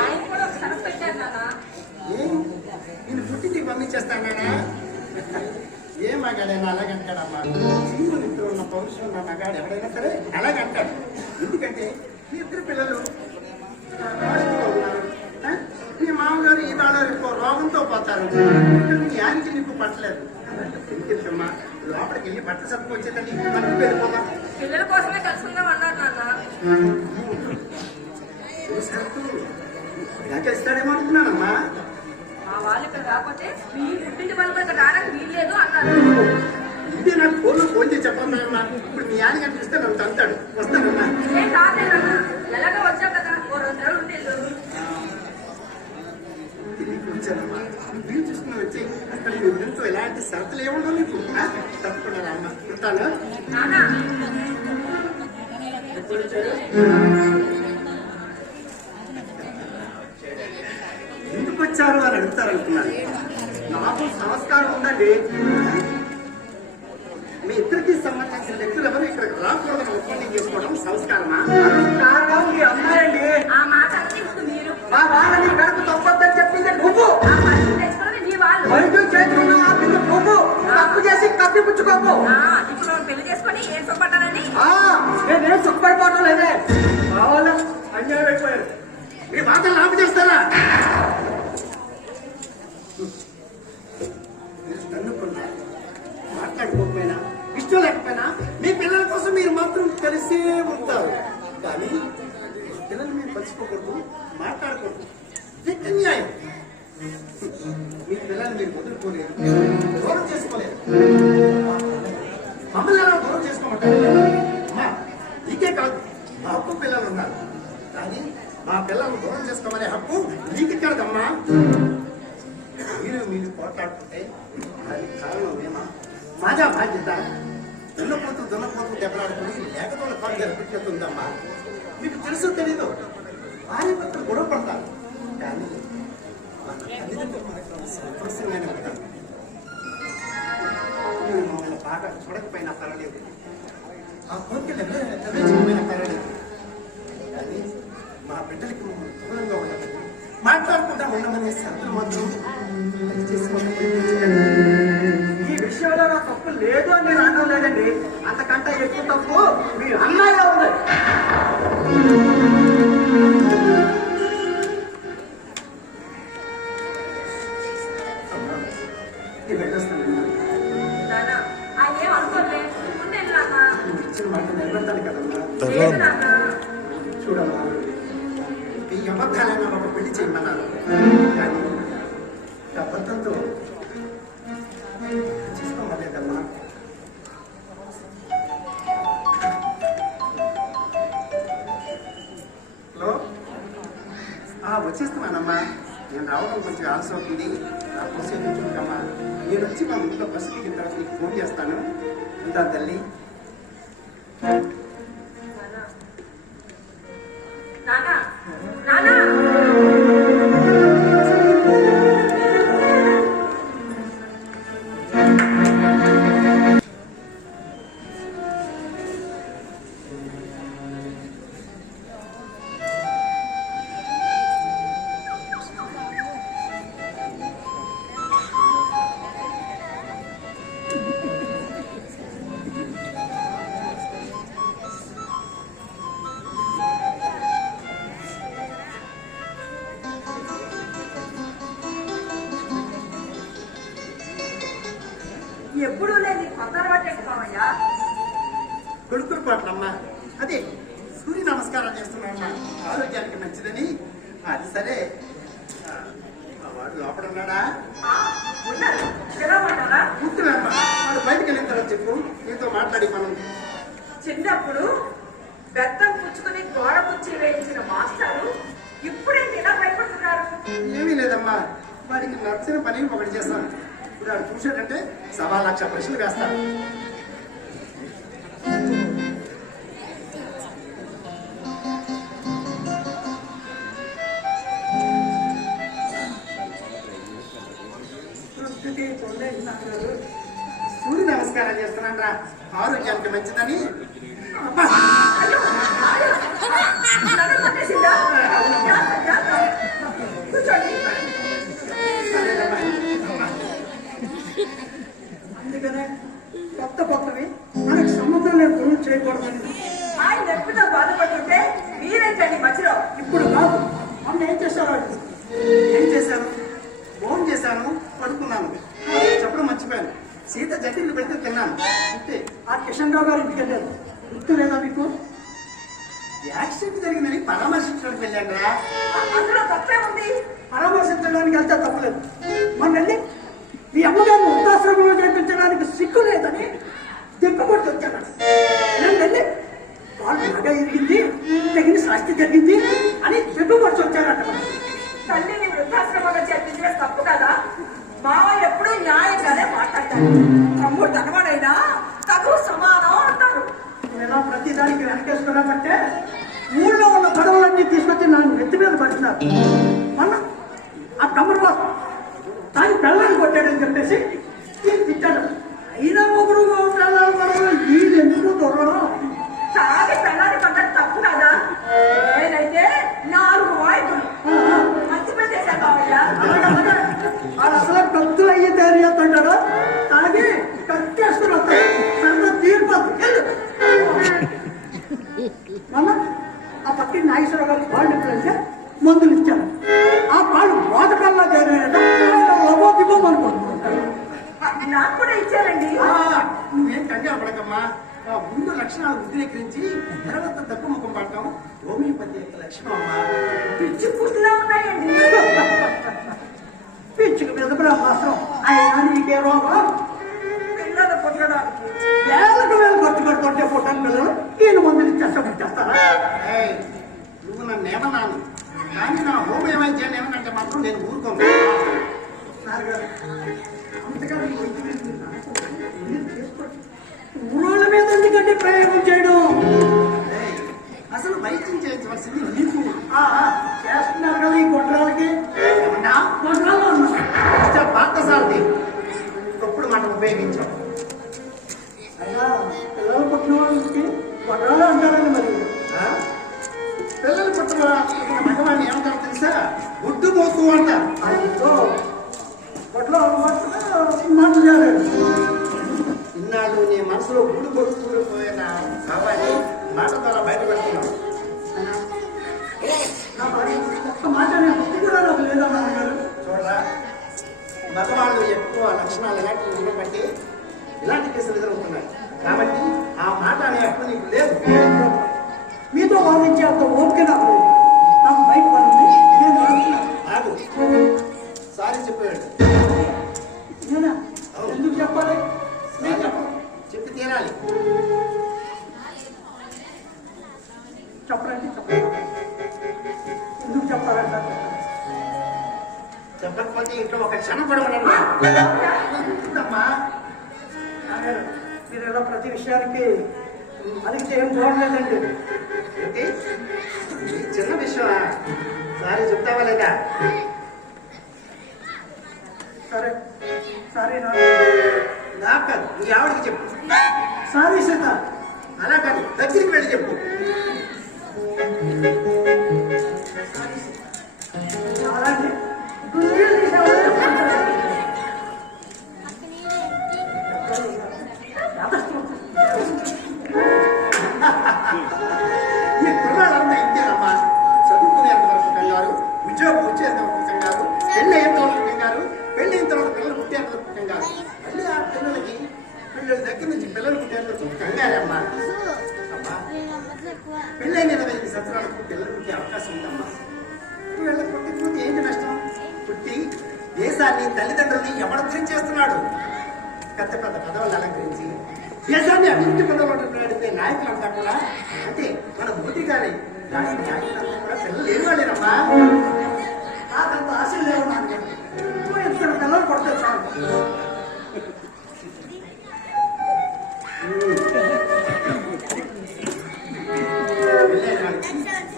ఆయన కూడా ఒక సరుకు పెట్టారు నాన్న ఏం నేను పుట్టింటికి పంపించేస్తానా ఏ మగాడైనా అలాగంటాడమ్మా జీవులు ఇంట్లో ఉన్న పౌరుషం ఉన్న మగాడు ఎవడైనా సరే అలాగంటాడు ఎందుకంటే మీ ఇద్దరు పిల్లలు హాస్టల్లో ఉన్నారు మీ మామగారు ఈనాడు రేపు రోగంతో పోతారు మీ ఆయనకి నిప్పు పట్టలేదు ఎందుకమ్మా లోపలికి వెళ్ళి బట్ట సరుకు వచ్చేదండి మనకి వెళ్ళిపోదాం పిల్లల కోసమే కలిసి ఉందాం అన్నారు నాన్న ఇలాగే ఇస్తాడేమో అనుకున్నానమ్మా మా వాళ్ళు ఇక్కడ రాకపోతే మీ పుట్టింటి వాళ్ళు కూడా ఇక్కడ రావడానికి వీలు లేదు అన్నారు ఉన్నాయమ్మా. ఇప్పుడు మీ ఆయన కనిపిస్తే నన్ను తంతాడు. వస్తానమ్మా. ఏం కాదేనన్నా, ఎలాగో వచ్చావు కదా, ఓ 2 రోజులు ఉండేళ్ళు. తిరిగి వచ్చానమ్మా. వీలు చూసుకుని వచ్చి అక్కడ మీ వదిలితో ఎలాంటి షరతులు ఏముండవు నీకు. తప్పకుండా అమ్మ. ఉంటాను. నానా ఎందుకు వచ్చారు అని అడుగుతారనుకున్నాను. నాకు సంస్కారం ఉందండి. మీ ఇద్దరికి సంబంధించిన వ్యక్తులు ఎవరు ఇక్కడికి రాకూడదని ఒప్పందం చేసుకోవడం సంస్కారమా? కారణం మీ అమ్మాయండి. ఆ మాట అంటే ఇప్పుడు మీరు మా వాళ్ళని కడుపు తప్పొద్దని చెప్పింది నువ్వు. ఆ పరిస్థితి తెచ్చుకోవడం నీ వాళ్ళు. వైద్యం చేతున్నా ఆపింది నువ్వు. తప్పు చేసి కప్పిపుచ్చుకోకు. ఇప్పుడు మనం పెళ్లి చేసుకొని ఏం సుఖపడ్డానని నేనేం సుఖపడిపోవటం లేదే. మా వాళ్ళు అన్యాయం అయిపోయారు. మీ మాటలు ఆపు చేస్తారా? మీరు తన్నుకున్నా మాట్లాడుకోకపోయినా ఇష్టం లేకపోయినా మీ పిల్లల కోసం మీరు మాత్రం కలిసే ఉంటారు. కానీ పిల్లలు మీరు పంచుకోకూడదు, మాట్లాడకూడదు. ఇది అన్యాయం. మీ పిల్లల్ని మీరు వదులుకోలేరు, దూరం చేసుకోలేరు. మమ్మల్ని ఎలా దూరం చేసుకోమంటారు? అమ్మా, నీకే కాదు, మా హక్కు పిల్లలు ఉన్నారు. కానీ మా పిల్లలను దూరం చేసుకోమనే హక్కు నీకు కాదమ్మా. మీరు పోట్లాడుతుంటే దానికి కారణం ఏమా? మాజా బాధ్యత. దున్నపోతూ దెబ్బలాడుకుని లేకపోతే కాలు జరుపుతుందమ్మా. మీకు తెలుసు తెలీదు, భార్య భర్తలు గొడవ పడతారు. కానీ మన తల్లిదండ్రులు మాత్రం సంతోషంగానే ఉంటారు. మీరు మమ్మల్ని బాగా చూడకపోయినా పర్వాలేదు, ఆ కోరికలు నెరవేర్చకపోయినా పర్వాలేదు. కానీ మా బిడ్డలకి మమ్మల్ని దూరంగా ఉండదు, మాట్లాడకుండా ఉండమనే శబ్దం మాత్రం ఈ విషయంలో నా తప్పు లేదు అని నేను అనడం లేదండి. అంతకంటే ఎక్కువ తప్పు మీ అమ్మాయిలో ఉంది. నానా ఆయన ఏం అనుకోలే, ఉండేది నాన్న. ఇచ్చిన మాట నిలబెట్టాలి కదమ్మా. లేదు నాన్న. చూడమ్మా, ఈ అబద్ధాలైనా ఒక పెళ్లి చేయమన్నారు. కానీ అబద్ధంతో చేసుకోమలేదమ్మా. హలో, వచ్చేస్తున్నానమ్మా. నేను రావడం కొంచెం ఆలస్యం అవుతుంది. నా కోసం ఎదుర్కొంటామా. నేను వచ్చి మా ఇంట్లో బస్సు దిగిన తర్వాత నీకు ఫోన్ చేస్తాను. ఉంటాను తల్లి. నానా నానా ఎప్పుడు లేని కొత్త పట్టేసుకోవయ్యా. కొడుకులు పాటలమ్మా, అదే సూర్య నమస్కారం చేస్తున్నామ్మా, ఆరోగ్యానికి మంచిదని. అది సరే, మా వాడు లోపల ఉన్నాడా? ఉన్నారు, పిలవమంటారా? కూర్చున్నామ్మా. వాడు బయటకు వెళ్ళిన తర్వాత చెప్పు, నీతో మాట్లాడి మనం. చిన్నప్పుడు బెత్తం పుచ్చుకుని గోడ పుచ్చి వేయించిన మాస్టారు ఇప్పుడేంటి ఇలా భయపడుతున్నారు? ఏమీ లేదమ్మా, వాడికి నచ్చిన పని ఒకటి చేస్తాను. ఇప్పుడు వాడు చూసాడంటే 1,00,000 ప్రశ్నలు వేస్తాను. సూర్య నమస్కారం చేస్తున్నాను రా, ఆరోగ్యానికి మంచిదని. నన్ను పట్టేసిందా? కూర్చోండి. అందుకనే కొత్తవి మనకు సంబంధం లేని పనులు చేయకూడదని. ఆయన ఎప్పుడో బాధపడుతుంటే మీరేంటండి మధ్యలో? ఇప్పుడు కాదు, మొన్న ఏం చేశారు వాళ్ళు? ఏం చేశాను? ఫోన్ చేశాను, పడుకున్నాను. చెప్పడం మర్చిపోయాను. సీత జటిలు పెడితే తిన్నాను అంతే. ఆ కిషన్ రావు గారి ఇంటికి వెళ్ళారు, గుర్తు లేదా మీకు? యాక్సిడెంట్ జరిగిందని పరామర్శించడానికి వెళ్ళాను రా. అందులో తప్పే ఉంది. పరామర్శించడానికి వెళ్తే తప్పలేదు. మొన్న వెళ్ళి మీ అమ్మగారిని వృద్ధాశ్రమంలో చేర్పించడానికి సిగ్గు లేదని తిప్పకొట్టి వచ్చాను. నేను వెళ్ళి వాళ్ళు బాగా ఎరిగింది, తగిన శాస్తి జరిగింది అని తిప్పకొచ్చి వచ్చానంట. తల్లిని వృద్ధాశ్రమంలో చేర్పించడం తప్పు కదా. మావయ్య ఎప్పుడూ న్యాయంగానే మాట్లాడతారు. తమ్ముడు తనవాడైనా తగు సమానం అంటారు. నేను ప్రతిదానికి వెనకేసుకున్నామంటే ఊళ్ళో ఉన్న గొడవలన్నీ తీసుకొచ్చి నా నెత్తి మీద పడుతున్నారు. మొన్న ఆ తమ్ముడు కోసం తాను పిల్లల్ని కొట్టాడని చెప్పేసి తిట్టాడు. అయినా మొగుడు పిల్లలు గొడవలు వీళ్ళు ఎందుకు దొరకడం? తాగి పెళ్ళాన్ని పడ్డది తప్పు కదా. నేనైతే 4 వాయిపులు మంచి పని చేశాను మావయ్య. వాళ్ళు అసలు కత్తులు అయ్యి తయారు చేస్తుంటాడు. తాగి కట్టేసుకుని వస్తాడు. సరదా తీరిపోతుంది. మొన్న ఆ పక్కిన నాగేశ్వరరావు గారు పాలు ఎప్పుడంటే మందులు ఇచ్చారు. ఆ పాలు మోతకల్లా చేరాడట. అనుకుంటున్నాడు. నాకు కూడా ఇచ్చారండి. నువ్వేం కంగారు పడకమ్మా. ముందు లక్షణాలు ఉద్రేకరించి తర్వాత తక్కువ ముఖం పడటం హోమియోపతి యొక్క లక్షణం అమ్మా. పిచ్చి పుట్టులా ఉన్నాయండి. పిచ్చికి మీద బ్రహ్మాస్త్రం అయినా నీకే రోగం. పిల్లలు పుట్టడానికి వేలకు వేలు ఖర్చు పెడుతుంటే పుట్టని పిల్లలు ఈయన మందులు ఇచ్చేస్తారా? నువ్వు నన్ను ఏమన్నాను, కానీ నా హోమియో వైద్యాన్ని ఏమనంటే మాత్రం నేను ఊరుకోను. సార్ గారు అంతగా ఊరోళ్ళ మీద ఎందుకంటే ప్రయోగం చేయడం? అసలు వైద్యం చేయించవలసింది నీకు. చేస్తున్నారు కదా ఈ గొడ్రాలకి. గొడ్రాలు అన్నా పాతసారి తప్పుడు మాట ఉపయోగించాం. అయినా పిల్లలు పుట్టిన వాళ్ళకి గొడ్రాలు అంటారండి. మరి పిల్లలు పుట్టిన మగవాడిని ఏమంటారు తెలుసా? గుడ్డు మోస్తూ అంటారు. అందులో గొడ్లో మాటలు చేయాలి. ఇన్నాళ్ళు నీ మనసులో గుడి కొడుతూ పోయిన కావాలి మాట ద్వారా బయట పెడుతున్నావు. ఒక్క మాట కూడా నాకు లేదా నాన్నగారు? చూడరా, మగవాళ్ళు ఎక్కువ లక్షణాలు ఇలాంటివి ఉండబట్టి ఇలాంటి కేసులు ఎదురవుతున్నాయి. కాబట్టి ఆ మాట అనే హక్కు నీకు లేదు. మీతో వాదించే అంత ఓపిక నాకు లేదు. నాకు బయట పడింది, నేను వాడుతున్నాను. నాకు సారీ చెప్పాడు. నేనా ఎందుకు చెప్పాలి? నేను చెప్పను. చెప్పి తీరాలి. చెప్పండి చెప్పండి. ఎందుకు చెప్పాలంటారు? చెప్పకపోతే ఇంట్లో ఒక క్షణం పడమన్నాడు. మీరు ఎలా ప్రతి విషయానికి అడిగితే ఏం చూడలేదండి. ఏంటి చిన్న విషయమా? సారీ చెప్తావా లేదా? సరే సారీ నాకు కాదు, నీ ఆవిడకి చెప్పు. సారీ సీత. అలా కాదు, దగ్గరికి వెళ్ళి చెప్పు. అలాగే ఈ కుర్రాళ్ళంతా ఇంతేనమ్మా. చదువుకునేంత వరకు కంగారు, ఉద్యోగం వచ్చేంత వరకు కంగారు, పెళ్ళి అయ్యేంత వరకు కంగారు, పెళ్ళి అయిన తర్వాత పిల్లలు పుట్టేంత వరకు కంగారు. మళ్ళీ ఆ పిల్లలకి పిల్లల దగ్గర నుంచి పిల్లలు పుట్టేంత వరకు కంగారమ్మా. అమ్మా, పెళ్ళైన 25 సంవత్సరాలకు పిల్లలు పుట్టే అవకాశం ఉందమ్మా. వీళ్ళ పుట్టిపోతే ఏంటి నష్టం? పుట్టి దేశాన్ని తల్లిదండ్రుల్ని ఎవరు గురించేస్తున్నాడు? పెద్ద పెద్ద పదవులు అలంకరించి దేశాన్ని అభివృద్ధి పదవులు నడిపే నాయకులంతా కూడా అంటే మన మోదీ గారి నాయకులంతా కూడా పిల్లలు లేని వాళ్ళేనమ్మా. నాకంత ఆశలు లేవు. నాకు ఇద్దరు పిల్లలు కొడితే చాలు.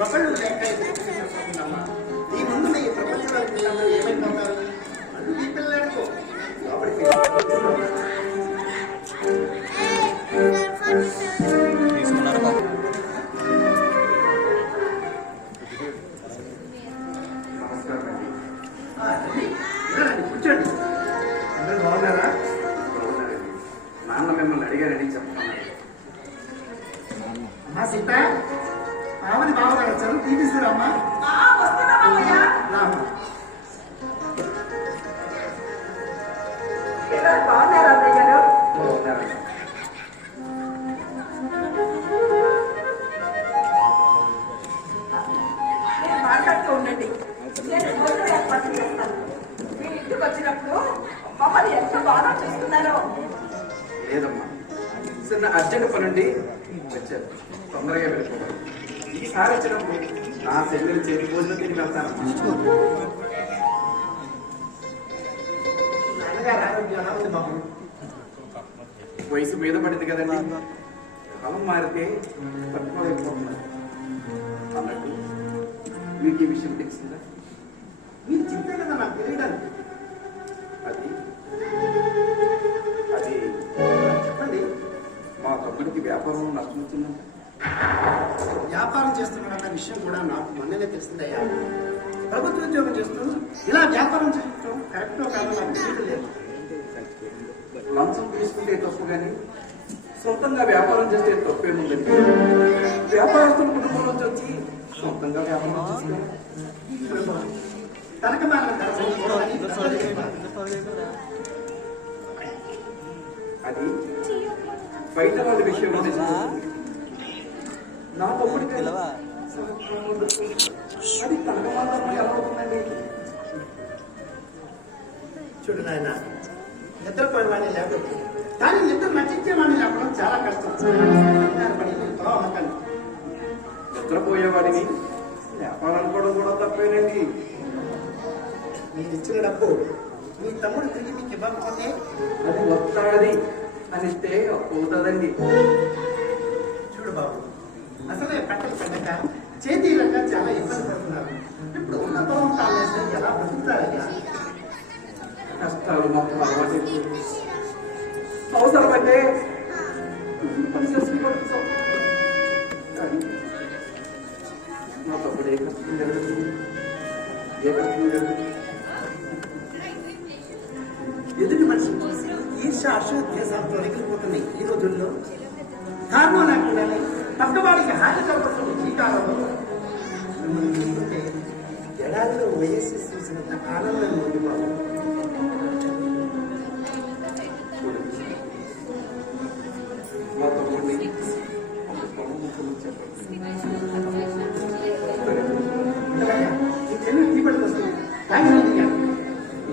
ఒకళ్ళు లేక ఇద్దరుమ్మా. ఈ ముందు ఈ ప్రపంచంలో పిల్లలు ఏమైపోతారు? మళ్ళీ ఈ పిల్లలు అనుకో లోపలికి కూర్చోండి. అందరూ బాగున్నారా? నాన్న మిమ్మల్ని అడిగారని చెప్పమన్నారు. అమ్మా సీత, ఆమెని బాగున్నారు. చదువు తీపిస్తురామ్మా. వస్తున్నా మావయ్య. బాగున్నారా అన్నయ్య గారు? నేను మాట్లాడుతూ ఉండండి. నేను భోజనం ఏర్పాటు చేస్తాను. మీరు ఇంటికి వచ్చినప్పుడు మమ్మల్ని ఎంత బాగా చూస్తున్నారో. లేదమ్మా, చిన్న అర్జెంట్ పని ఉండి వచ్చారు. తొందరగా వెళ్ళిపోవాలి. ఈసారి వచ్చినప్పుడు నా చెల్లెలు చేతి భోజనం తిని వెళ్తానమ్మా. నాన్నగారు ఆరోగ్యం ఎలా ఉంది బాబు? వయసు మీద పడింది కదండి, కాలం మారితే తట్టుకోలేకపోతున్నారు. అన్నట్టు మీకు ఈ విషయం తెలిసిందా? మీరు చెప్తే కదా నాకు తెలియడానికి. అది అది చెప్పండి. మా తమ్ముడికి వ్యాపారం నష్టం వచ్చిందంట. వ్యాపారం చేస్తున్నాడన్న విషయం కూడా నాకు మొన్ననే తెలిసిందయ్యా. ప్రభుత్వ ఉద్యోగం చేస్తూ ఇలా వ్యాపారం చేయడం కరెక్టో కాదో నాకు తెలియలేదు. లంచం తీసుకుంటే తప్పు కానీ సొంతంగా వ్యాపారం చేస్తే తప్పేముందండి. వ్యాపారస్తుల కుటుంబం నుంచి వచ్చి సొంతంగా వ్యాపారం చేస్తారు. తనక మాత్రం అది బయట వాళ్ళ విషయంలో తెలుసుకుంటుంది. నా తమ్ముడికి అది తనకు మాత్రం ఎలా అవుతుందండి? చూడు నాయన, నిద్రపోయేవాడిని లేకపోతే కానీ నిద్ర నటించేవాడిని లేకపోవడం చాలా కష్టం. నిద్రపోయేవాడిని వ్యాపారాలు కూడా తప్పేనండి. మీరు ఇచ్చిన డబ్బు మీ తమ్ముడు తిరిగి మీకు ఇవ్వకపోతే అది వస్తాది అనిస్తే అవుతుందండి. చూడు బాబు, అసలే పంటలు పండక చేతీలక చాలా ఇబ్బంది పడుతున్నారు. ఇప్పుడు ఉన్న పొలం కాలేస్తే ఎలా బతుకుతారయ్యా? కష్టాలు మొత్తం అలవాటు అవసరం అంటే పని చేసుకుని పడుతుంది. కానీ నా తప్పుడు ఏ కష్టం జరుగుతుంది, ఏ కష్టం జరుగుతుంది? ఎదుటి మనిషి ఈర్ష అసోద్దేశాలతో ఎగిరిపోతున్నాయి ఈ రోజుల్లో. కారణం లేకుండా పక్కవాడికి హాని కలుగుతుంది. ఈ కాలంలో మిమ్మల్ని చూస్తుంటే ఎడారిలో వయస్సు చూసినంత ఆనందం ఉంది బాబు. మా తమ్ముడిని ఒక పొలం ముక్కలు చెప్పండి. ఈ చెల్లి టీపడికి వస్తుంది.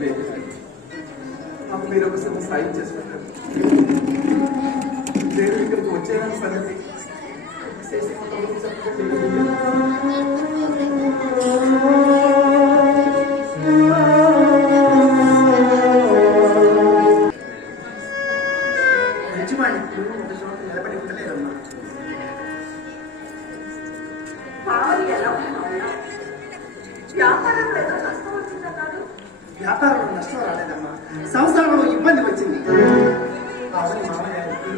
లేదు, నాకు మీరు ఒకసారి సాయం చేసి పెట్టండి. నేను ఇక్కడికి వచ్చేదాన్ని సంగతి చేసి మా తమ్ముడికి చెప్పండి. యజమానికి ఒక చోట నిలబడి ఉండలేదమ్మా. పావని ఎలా ఉన్నావు? వ్యాపారంలో ఏదో నష్టం వచ్చిందా కాదు? వ్యాపారంలో నష్టం రాలేదమ్మా, సంసారంలో ఇబ్బంది వచ్చింది. పావని మామయ్యారికి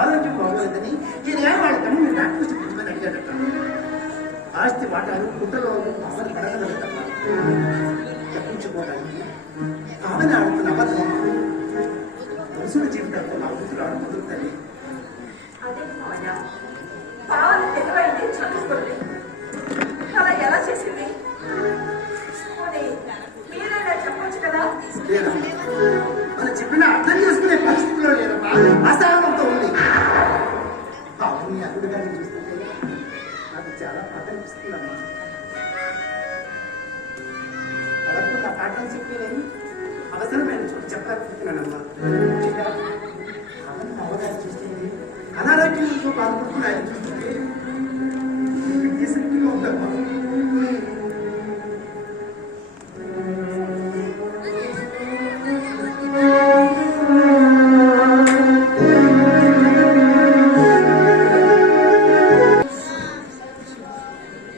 ఆరోగ్యం బాగోలేదని ఈయన వాళ్ళ తమ్ముడు డాక్టర్ చూపించమని అడిగాడట. ఆస్తి వాటాలు గుట్టలో అసలు పడగలదమ్మా. తప్పించుకోవడానికి పావని ఆడుతున్న అబద్ధం మనుషుల జీవితంలో నా కూతురు ఆడు కుదురుతుంది. అదే మావయ్య, పావని తెలివైంది, చదువుకుంది. అలా ఎలా చేసింది? పోనీ మీరైనా చెప్పొచ్చు కదా. లేదమ్మా, మనం చెప్పినా అర్థం చేసుకునే పరిస్థితిలో లేదమ్మా. అసహనంతో ఉంది. పాపని అల్లుడు గారిని చూస్తుంటే నాకు చాలా బాధ అనిపిస్తుందమ్మా. అడగకుండా పాఠం చెప్పేదని అవసరమైన చోటు చెప్పలేకపోతున్నానమ్మా. అవన్నీ అమ్మగారిని చూస్తుంది, అనారోగ్యంతో బాధపడుతున్న ఆయన చూస్తుంటే ఏ శక్తిగా ఉందమ్మా.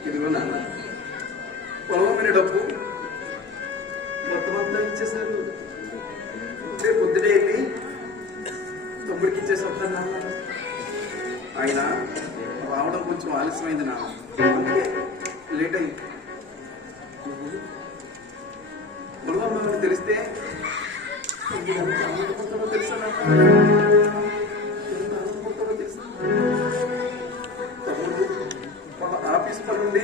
ఇదిగో నాన్న, పొలం మీద డబ్బు మొత్తం అంతా ఇచ్చేసారు. రేపు పొద్దునే వెళ్ళి తమ్ముడికి ఇచ్చేసి వస్తాను నాన్న. ఆయన రావడం కొంచెం ఆలస్యమైంది నా, అందుకే లేట్ అయింది. పొలం అమ్మని తెలిస్తే తెలుసా తెలుసా తమ్ముడు వాళ్ళ ఆఫీస్ పని నుండి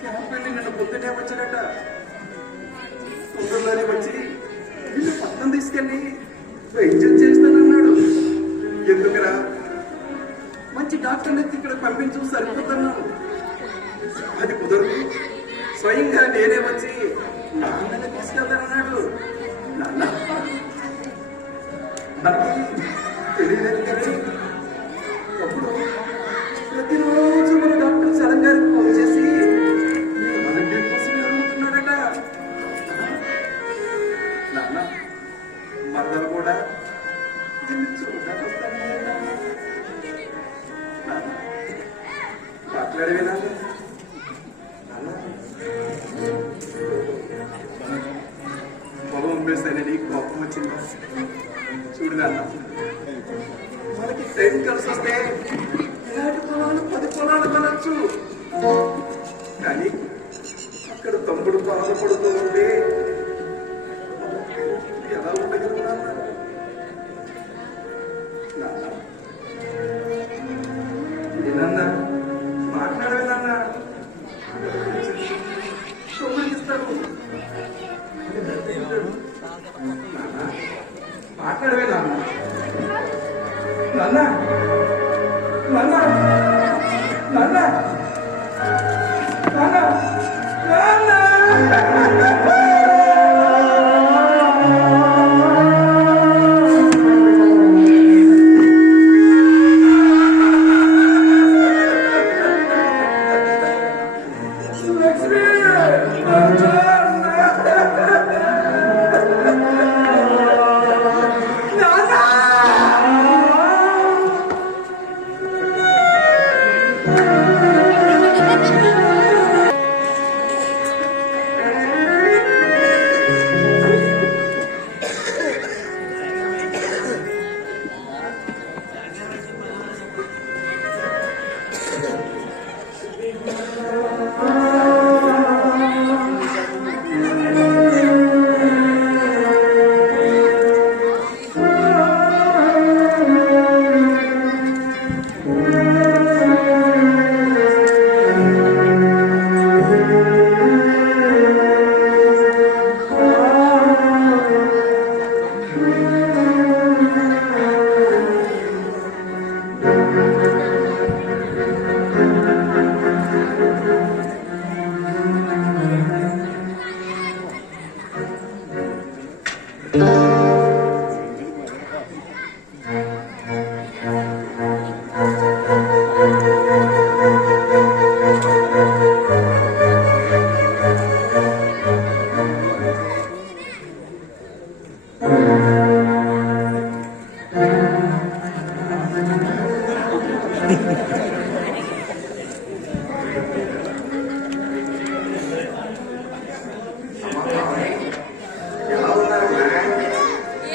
క్యాంప్ వెళ్ళి నన్ను పొద్దునే వచ్చాడట. తొందరలోనే వచ్చి వీళ్ళు పట్టణం తీసుకెళ్ళి వైద్యం చేస్తానన్నాడు. ఎందుకురా, మంచి డాక్టర్ని ఎత్తి ఇక్కడ పంపించు సరిపోతున్నాను. అది కుదరదు, స్వయంగా నేనే వచ్చి నాన్నని తీసుకెళ్తానన్నాడు. నాన్న మనకి తెలియలేదు కానీ అప్పుడు ప్రతిరోజు మన డాక్టర్ చరణ్ గారికి ఫోన్ చేసి మన గేట్ కోసం అడుగుతున్నాడట. నాన్న మరదలు కూడా దీన్ని చూడడానికి వస్తాను మాట్లాడేనా పొలం అమ్మేస్తానని నీకు కోపం వచ్చిందా? చూడు నాన్న, మనకి టైం కలిసి వస్తే ఇలాంటి పొలాలు 10 పొలాలు కొనొచ్చు. కానీ అక్కడ తమ్ముడు బాధపడుతూ ఉంటే ఎలా ఉండగలరు నాన్న? నాన్న మాట్లాడవే నాన్న, ఇస్తాడు మాట్లాడవే నాన్న. నాన్న నాన్న నాన్న నాన్న నాన్న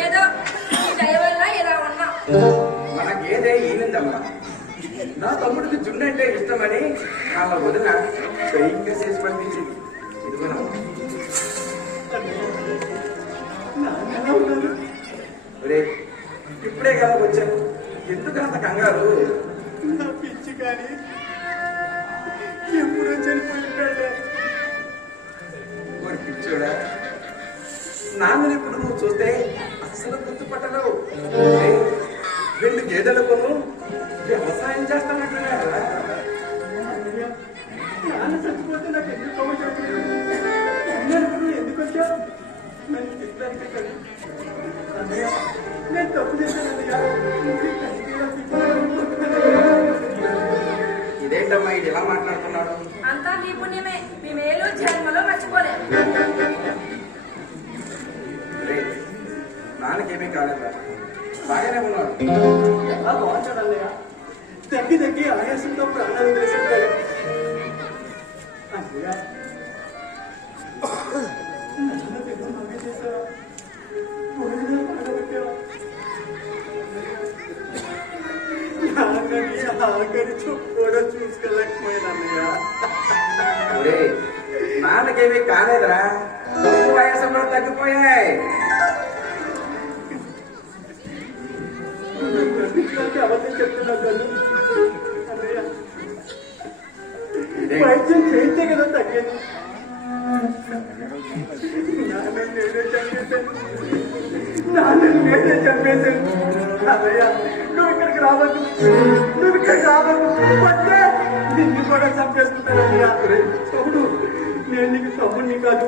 ఏదో ఈ దయ వల్ల ఇలా ఉన్నా. మన గేదె ఈనిందమ్మా. నా తమ్ముడికి జున్ను అంటే ఇష్టమని ఆమె వదిన సైన్గా చేసి పంపించింది. ఇదిగోనమ్మా. ఒరే, ఇప్పుడే కదా వచ్చాను, ఎందుకు అంత కంగారు? నా పిచ్చి కానీ ఎప్పుడో చనిపోయిందంటే ఓరి పిచ్చోడా, నాన్నని ఇప్పుడు నువ్వు చూస్తే అస్సలు గుర్తుపట్టలేవు. 2 గేదెలు కొను వ్యవసాయం చేస్తానంటున్నాడు. నాన్న చచ్చిపోతే నాకు ఎందుకు కోపం చెప్పలేదు? నువ్వు ఎందుకు వచ్చావు? నన్ను తిట్టడానికి కదా. అన్నయ్య, నేను తప్పు చేశానన్నయ్య. ఇదేంటమ్మా ఇది ఎలా మాట్లాడుతున్నాడు? అంతా నీ పుణ్యమే. మీ మేలు జన్మలో మర్చిపోలేదు. నాన్నకేమీ కాలేదా? బాగానే ఉన్నాడు. బాగుంటాడు అన్నయ్య. తగ్గి ఆయాసంతో ప్రాణాలు తెలిసింటాడు. అన్నయ్య, నన్ను పెద్ద మగ చేశావా? పోయినా పడబెట్టావా? నాన్నని ఆఖరి చూపు కూడా చూసుకోలేకపోయాను అన్నయ్య. ఒరే, నాన్నకేమీ కాలేదురా, వయసులో తగ్గిపోయాయి. అబద్ధం చెప్తున్నా తల్లి. అన్నయ్య, వైద్యం చేస్తే కదా తగ్గేది. నాన్న నేనే చంపేశాను. అన్నయ్య, నువ్వు ఇక్కడికి రావద్దు. వస్తే నిన్ను కూడా చంపేసుకుంటాను అన్నయ్య. చూడు, నేను నీకు తమ్ముడిని కాదు,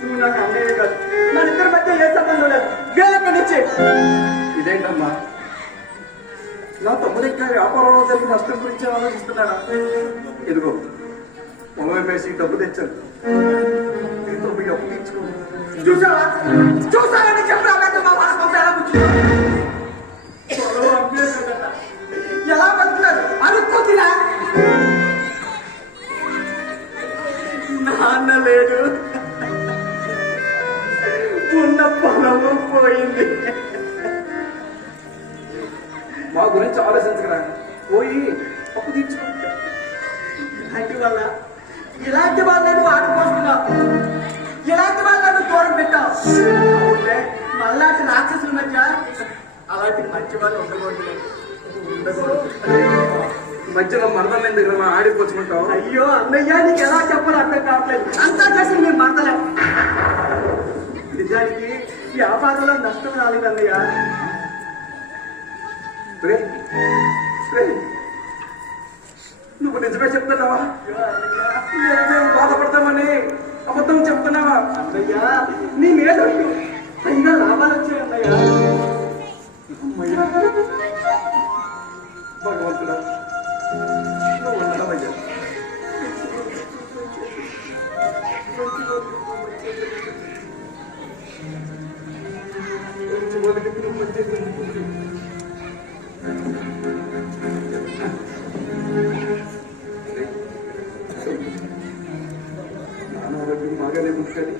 నువ్వు నాకు అన్నయ్య కాదు. మన ఇద్దరి మధ్య ఏ సంబంధం లేదు. వేలక్కడి నుంచి ఇదేంటమ్మా నా తమ్ముడు ఇంకా వ్యాపారంలో జరిగిన నష్టం గురించి ఆలోచిస్తున్నాడా? ఇదిగో పొలం వేసి డబ్బు తెచ్చాను. మీతో మీ అప్పు తీర్చుకో. చూసావా చూసావని చెప్పాలంటే మా వాళ్ళ కొంత ఎలా కూర్చున్నాడు, ఎలా బతుకున్నారు అనుకుంటున్నా. నాన్న లేడు, ఉన్న పొలము పోయింది. మా గురించి ఆలోచించగరా, పోయి అప్పు తీర్చుకో. ఇలాంటి వాళ్ళను ఆడుకోస్తున్నావు, ఇలాంటి వాళ్ళను దూరం పెట్టావు. అవునులే, మళ్ళాంటి రాక్షసుల మధ్య అలాంటి మంచి వాళ్ళు ఉండకూడదు. మధ్యలో మరణం ఎందుకు ఆడిపోచుకుంటావు? అయ్యో అన్నయ్య, నీకు ఎలా చెప్పాలో అర్థం కావట్లేదు. అంతా చేసి మేము మరదలేం. నిజానికి వ్యాపారంలో నష్టం రాలేదు అన్నయ్య. నువ్వు నిజమే చెప్తున్నావా? మేము బాధపడతామని అబద్ధం చెప్తున్నావా? అన్నయ్య నీ మీద పైగా లాభాలు వచ్చాయి అన్నయ్య. భగవంతుడా, నువ్వు ఉండవయ్యా. అనారోగ్యం బాగానే ఉంటుంది.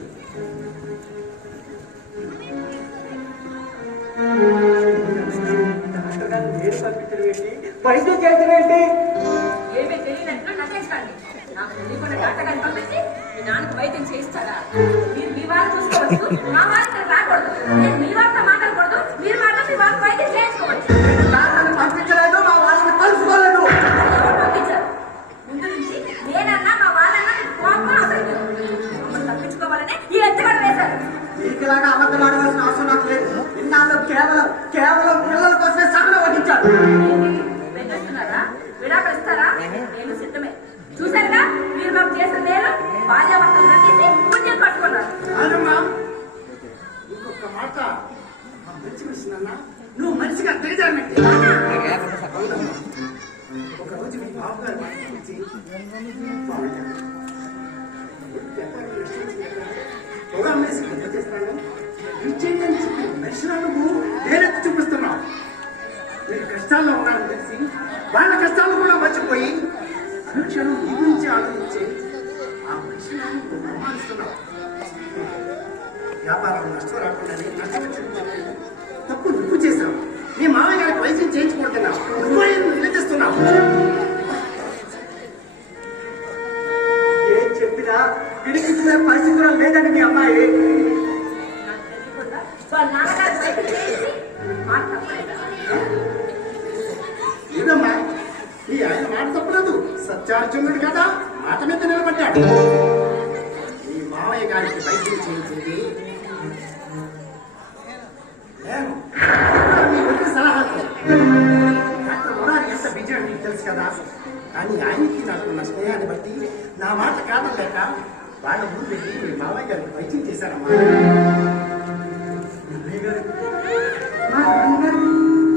నేను పంపించడం ఏంటి, వైద్యం చేయడం ఏంటి? ఏమీ తెలియనట్లు నటించండి. నాకు తెలియకుండా డాక్టర్ గారిని పంపించి మీ నాన్నకు వైద్యం చేయిస్తారా? మీరు మీ వారు చూసుకోవచ్చు, మా వారు ఇక్కడ రాకూడదు. నేను మీ వారితో మాట్లాడకూడదు, మీరు మాత్రం మీ వారికి వైద్యం చేయించుకోవచ్చు. డాక్టర్ని పంపించలేదు, మా వాళ్ళని కలుసుకోలేదు. ఎవరు పంపించారు? ముందు నుంచి నేనన్నా మా వాళ్ళన్నా మీకు కోపం అసలు మమ్మల్ని తప్పించుకోవాలనే ఈ ఎత్తుగడ వేశారు. నీకులాగా అబద్ధం ఆడవలసిన అవసరం నాకు లేదు. ఇన్నాళ్ళు కేవలం పిల్లల కోసమే సగం వహించాడు. బెదిరిస్తున్నారా? విడాకులు ఇస్తారా? నేను సిద్ధమే. చూశారుగా మీరు మాకు చేసిన మేలు. భార్యాభర్తలు నటించి పుణ్యం కట్టుకున్నారు. అవునమ్మా, ఇంకొక మాట మంచి విషయం. నువ్వు మంచిగా తెలియజేయమంటే ఒక రోజు మీ బాబుగారు చేస్తాను విజయని చెప్పి దర్శనాలకు వేరెత్తి చూపిస్తున్నావు. మీరు కష్టాల్లో ఉన్నారని తెలిసి వాళ్ళ కష్టాలు కూడా మర్చిపోయి అనుక్షణం నీ గురించి ఆలోచించి ఆ మనుషులను అవమానిస్తున్నావు. వ్యాపారం నష్టం రాకుండానే తప్పు నువ్వు చేశావు. నీ మామయ్య గారికి వైద్యం చేయించుకుంటున్నావు. నువ్వే నిలదీస్తున్నావు. ఏం చెప్పినా వినిపించుకునే పరిస్థితి కూడా లేదండి మీ అమ్మాయి. నాకు తెలియకుండా వాళ్ళ నాన్నగారు వైద్యం చేయించి మాట తప్పలేదా? ఏదమ్మా, నీ ఆయన మాట తప్పలేదు. సత్యార్జునుడు కదా, మాట మీద నిలబడ్డాడు. నీ మామయ్య గారికి వైద్యం చేయించింది నేను. నీ వచ్చే సలహాతో డాక్టర్ మురారి ఎంత బిజీ అని నీకు తెలుసు కదా. కానీ ఆయనకి నాకు నా స్నేహాన్ని బట్టి నా మాట కాదలేక వాళ్ళ ముందు వెళ్ళి మీ మామయ్య గారికి వైద్యం చేశారమ్మా. మా నాన్నగారు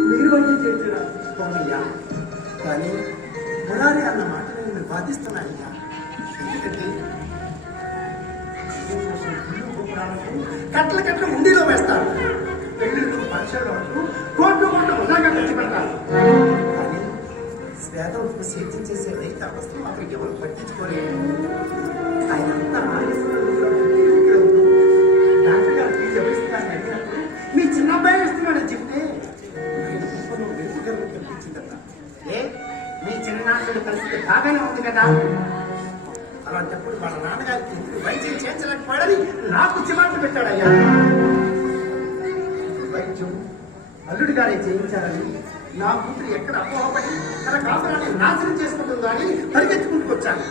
మీరు వైద్యం చేయించారా? అవునయ్యా, కానీ మురారి అన్న మాట నేను బాధిస్తున్నానయ్యా. ఎందుకంటే కట్ల కట్ల ఉండిలో వేస్తారు. పెళ్లిళ్ళు ఫంక్షన్లు అంటూ కోట్లు వృధాగా ఖర్చు పెడతారు. కానీ శ్వేతం సేద్యం చేసే రైతు అవస్థలు మాత్రం ఎవరు పట్టించుకోలేదు. ఆయన అంతా డాక్టర్ గారు ఫీజు ఎవరిస్తున్నారని అడిగినప్పుడు మీ చిన్న అబ్బాయి ఇస్తున్నాడని చెప్తే కల్పించిందట. మీ చిన్ననాడు పరిస్థితి బాగానే ఉంది కదా. అలాంటప్పుడు వాళ్ళ నాన్నగారికి ఎందుకు వైద్యం చేయించలేకపోయాడని నాకు చిమాటలు పెట్టాడయ్యా. వైద్యం అల్లుడి గారే చేయించాలని నా కూతురు ఎక్కడ అపోహపడి తన కాపురాన్ని నాశనం చేసుకుంటుందో అని పరిగెత్తుకుంటూ వచ్చాను.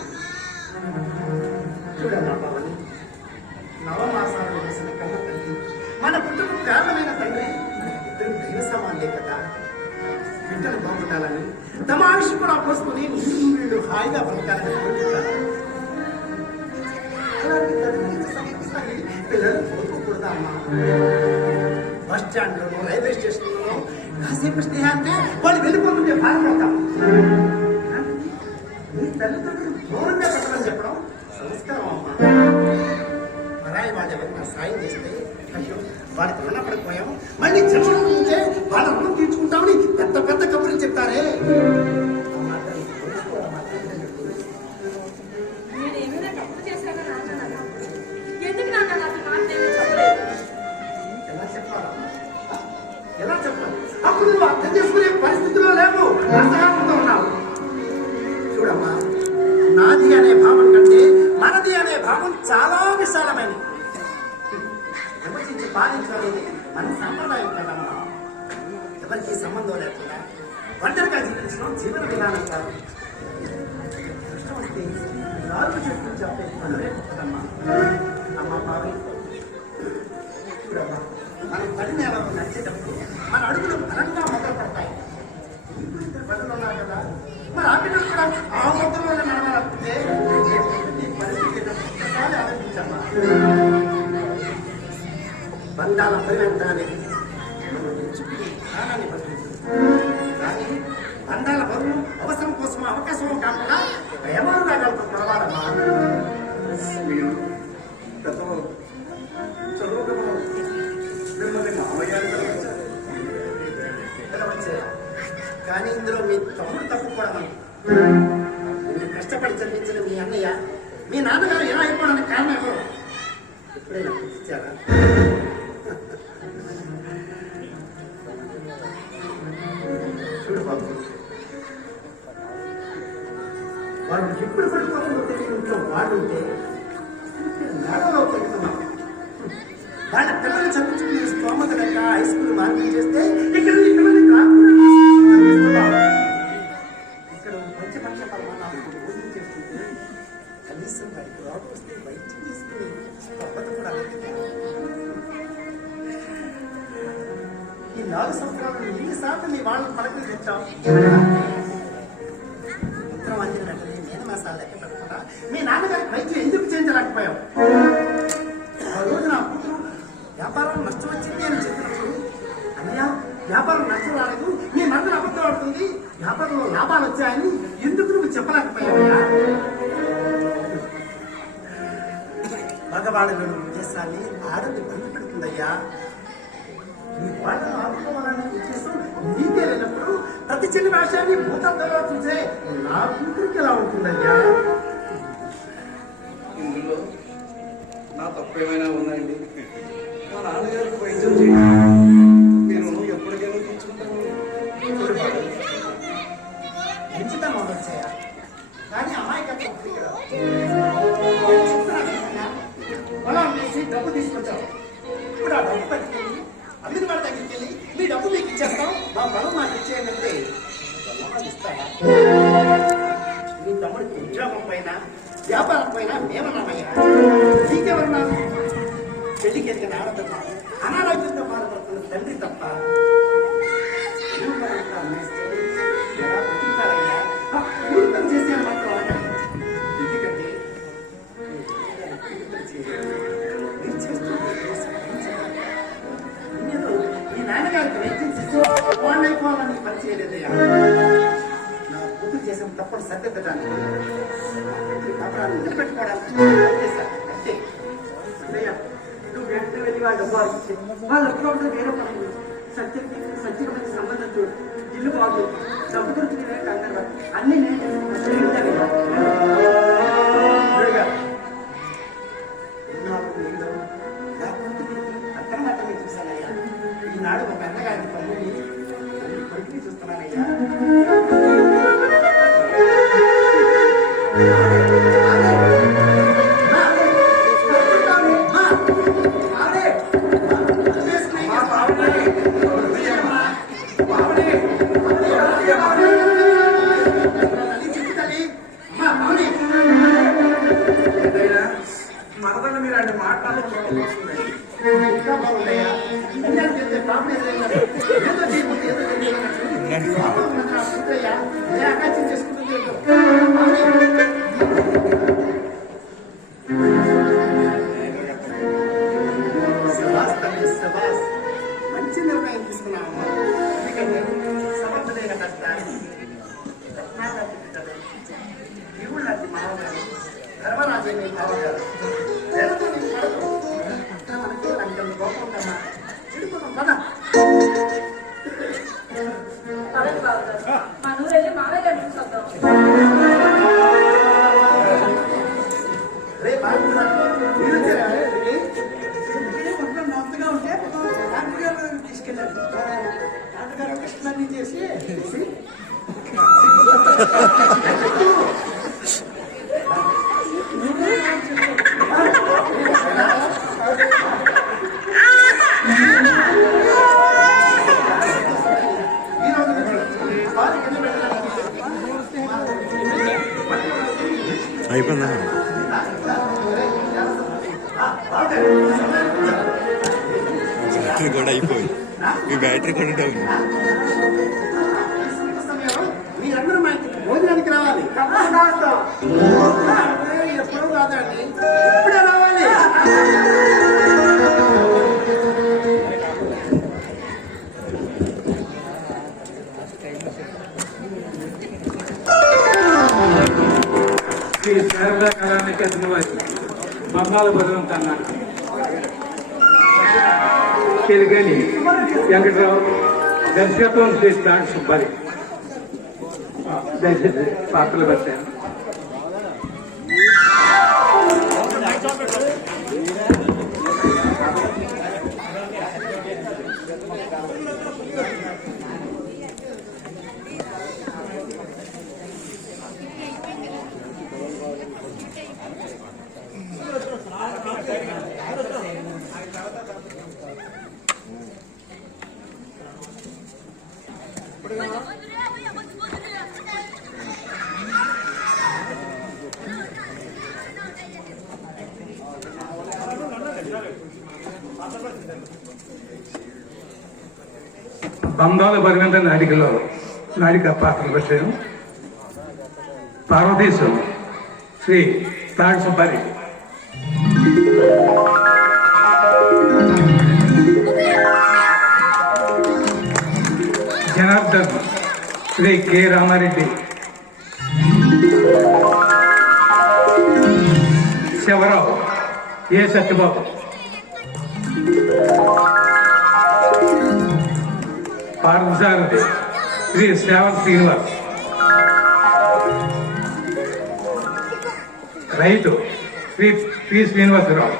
చూడమ్మా బాబని, నవమాసాలు వేసిన కన్న తల్లి, మన పుట్టుకు కారణమైన తండ్రి ఇద్దరు దైవ సమానులే కదా. బిడ్డలు బాగుండాలని తమ ఆయుష్ కూడా పోసుకుని వీళ్ళు హాయిగా బతకాలని కోరుకుంటారు. అలాంటి తల్లిదండ్రుల సంతోషాన్ని పిల్లలు కోరుకోకూడదా అమ్మా? బస్ స్టాండ్లోనూ రైల్వే స్టేషన్లోనూ కాసేపు స్నేహాన్ని వాళ్ళు వెళ్ళిపోతుంటే బాధపడతాం. నీ తల్లిదండ్రులు దూరంగా పెట్టమని చెప్పడం సంస్కారం అమ్మా. పరాయి వాళ్ళు ఎవరైనా సాయం చేస్తే అయ్యో వాడికి రుణపడిపోయాము, మళ్ళీ జన్మల గురించే వాళ్ళ రుణం తీర్చుకుంటామని పెద్ద పెద్ద కబుర్లు చెప్తారే. నేను ఏమైనా తప్పు చేశానా నాన్న? ఎందుకు నాన్న నాకు మాట ఏమీ చెప్పలేదు? ఎలా చెప్పాలమ్మా? ఎలా చెప్పాలి? అప్పుడు నువ్వు అర్థం చేసుకునే పరిస్థితిలో లేవు, అసహాయంతో ఉన్నావు. చూడమ్మా, నాది అనే భావం కంటే మనది అనే భావం చాలా విశాలమైనది. విమర్శించి పాలించాలని మన సంప్రదాయం కదమ్మా. ఎవరికి సంబంధం లేకుండా ఒంటరిగా జీవించడం జీవన విధానం కాదు. కష్టం వస్తే నాలుగు చెట్లు చెప్పే మనమే గొప్పదమ్మా. అమ్మ పావి, చూడమ్మా, మనం పడి నేలలో నడిచేటప్పుడు మన అడుగులు బలంగా మొదలు పడతాయి. ఇప్పుడు ఇద్దరు బదులు ఉన్నారు కదా, మరి ఆ బిడ్డలు కూడా ఆ మొదలులోనే నడవాలంటే పరిస్థితి ఒక్కసారి ఆలోచించమ్మా. బంధాల పరిణామాన్ని మనం ఎంచుకుని ప్రాణాన్ని బతుకుతుంది. కానీ బంధాల బదులు అవసరం కోసం అవకాశం కాకుండా ప్రేమానురాగాలతో పడవాలమ్మా. మీరు పెద్దవాళ్ళు చదువుకున్న మిమ్మల్ని మామయ్యాన్ని పిలవచ్చే. కానీ ఇందులో మీ తమ్ముడు తప్పు కూడా నిన్ను కష్టపడి చదివించిన మీ అన్నయ్య, మీ నాన్నగారు ఎలా అయిపోవడానికి కారణం ఎవరు? ఎప్పుడైనా గుర్తించారా? చూడు బాబు, వాళ్ళు ఎప్పుడు పడిపోతుందో తెలియని ఇంట్లో వాడుంటే నేలలో తగ్గుతున్నాం. వాళ్ళ పిల్లలు చదివించుకునే స్తోమత లేక హై స్కూల్ మార్పులు చేస్తే ఇక్కడ పంచపక్ష పరిమాణాలు భోజనం చేస్తుంటే కనీసం వాడికి రోగం వస్తే వైద్యం తీసుకుని స్తోమత కూడా లేదు. ఈ 4 సంవత్సరాలు ఎన్నిసార్లు మీ వాళ్ళని పడకలు తెచ్చాం. ఉత్తరం అందిన వెంటనే నేను మాసాలు లెక్క పెట్టకుండా మీ నాన్నగారికి వైద్యం ఎందుకు చేయించలేకపోయాం? ఆ రోజు నా కూతురు వ్యాపారం నష్టం వచ్చింది అని చెప్పినప్పుడు, అన్నయ్య వ్యాపారం నష్టం రాలేదు, మీ మందులు అబద్ధం ఆడుతుంది, వ్యాపారంలో లాభాలు వచ్చాయని ఎందుకు నువ్వు చెప్పలేకపోయావయ్యా? మగవాళ్ళలోని ఉద్దేశాన్ని ఆడది బంధు పెడుతుందయ్యా. మీ వాళ్ళను ఆదుకోవాలనే ఉద్దేశం నీకే లేనప్పుడు ప్రతి చిన్న విషయాన్ని భూతత్వంలో చూసే నా కూతురికి ఎలా ఉంటుందయ్యా? ఇందులో నా తప్పు ఏమైనా ఉందండి? మా నాన్నగారికి వైద్యం చేయండి, మీరు ఎప్పటికైనా తీసుకుంటాను. ఎంచుతాను వచ్చాయా, కానీ అమాయకత్వం ఇక్కడ పొలం వేసి డబ్బు తీసుకొచ్చావు. ఇప్పుడు ఆ డబ్బు పట్టుకెళ్ళి అమ్మిన వాళ్ళ దగ్గరికి వెళ్ళి మీ డబ్బు మీకు ఇచ్చేస్తాం, మా పొలం మాకు ఇచ్చేయమంటే ఇస్తారా? మీ తమ్ముడికి ఉద్యోగం పైన వ్యాపారం పైన మేమన్నామయ్యా. నీకెవరన్నా? పెళ్లికి ఎదిగిన ఆడదమ్మా, అనారోగ్యంతో బాధపడుతున్న తండ్రి తప్ప ఎలా బతుకుతారయ్యా? పూర్తం చేసేది మాత్రం అడగండి. ఎందుకంటే మీరు చేస్తున్న మీ నాన్నగారికి వైద్యం చేసి వాళ్ళైపోవాలని పని చేయలేదయ్యా. నా కూతురు చేసిన తప్పని సరిదిద్దడానికి, అపరాన్ని నిలబెట్టుకోవడానికి చేశాను అంతే. అన్నయ్య, నువ్వు వెంటనే వెళ్ళి వాళ్ళ డబ్బు ఇచ్చి వాళ్ళు ఎప్పుడు వేరే పనులు సత్యమైన సంబంధం చూడు, ఇల్లు బాగు, డబ్బు గురించి నేనే కంగారు, అన్ని నేను అర్థమాటమే చూశానయ్యా. ఈనాడు ఒక అన్నగారి తమ్ముడిని కొడుకుని చూస్తున్నానయ్యా. మరదలు మీరు అన్ని మాట్లాడుకోవాలి. ఇంకా బాగుందయ్యా. ఇండియాకి వెళ్తే ప్రాబ్లం ఏదో చేయకపోతే అకాచ్యం చేసుకుంటుంది. శబాస్ తల్లి, శబాస్. మంచి నిర్ణయం తీసుకున్నామమ్మా. ఎందుకంటే సమర్థులైన కష్టాన్ని పదండి బాబు గారు మా నూరు వెళ్ళి మామయ్య గారిని చూసొద్దాం. రే బాగుందా మీరు వచ్చారా ఒంట్లో నొప్పిగా ఉంటే డాక్టర్ గారు తీసుకెళ్ళారు. డాక్టర్ గారు టెస్టులన్నీ చేసి అయిపోయిందా? బ్యాటరీ కూడా అయిపోయింది. ఈ బ్యాటరీ కూడా డౌన్. మీరందరూ మా ఇంటికి భోజనానికి రావాలి. ఎప్పుడూ రాదండి, ఇప్పుడే రావాలి. శ్రీ శారదా కళానికేతన వారి బంగాళ భద్రం కన్నా తెలుగని వెంకటరావు దర్శకత్వం శ్రీ తాడు సుబ్బారి దయచేసి పాత్రలు పెట్టాను. బంధాల పరిగంట నాటికలో నాటిక పాత్రలు పెట్టాను. పార్వతీశం శ్రీ తాడు సుబ్బారి, జనార్దన్ శ్రీ కె రామారెడ్డి, శివరావు ఏ సత్యబాబు, పార్థసారథి శ్రీ శ్రావణ్ శ్రీనివాస్, రైతు శ్రీ పి శ్రీనివాసరావు,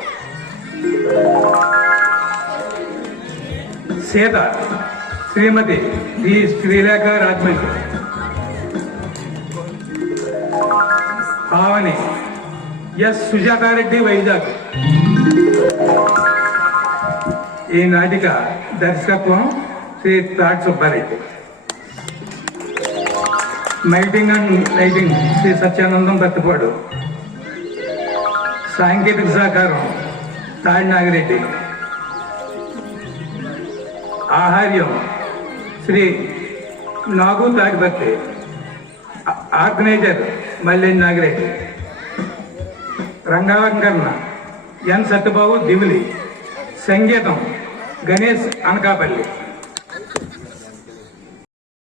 సీత శ్రీమతి డి శ్రీలేఖ రాజమండ్రి, పావని ఎస్ సుజాతారెడ్డి వైజాగ్. ఈ నాటిక దర్శకత్వం శ్రీ తాడు సుబ్బారెడ్డి, మైటింగ్ అండ్ లైటింగ్ శ్రీ సత్యానందం బత్తిపాడు, సాంకేతిక సహకారం తాడి నాగిరెడ్డి, ఆహార్యం శ్రీ నాగు తాడిపత్రి, ఆర్గనైజర్ మల్లెని నాగిరెడ్డి, రంగాలంకరణ ఎన్ సత్యబాబు దివిలి, సంగీతం గణేష్ అనకాపల్లి.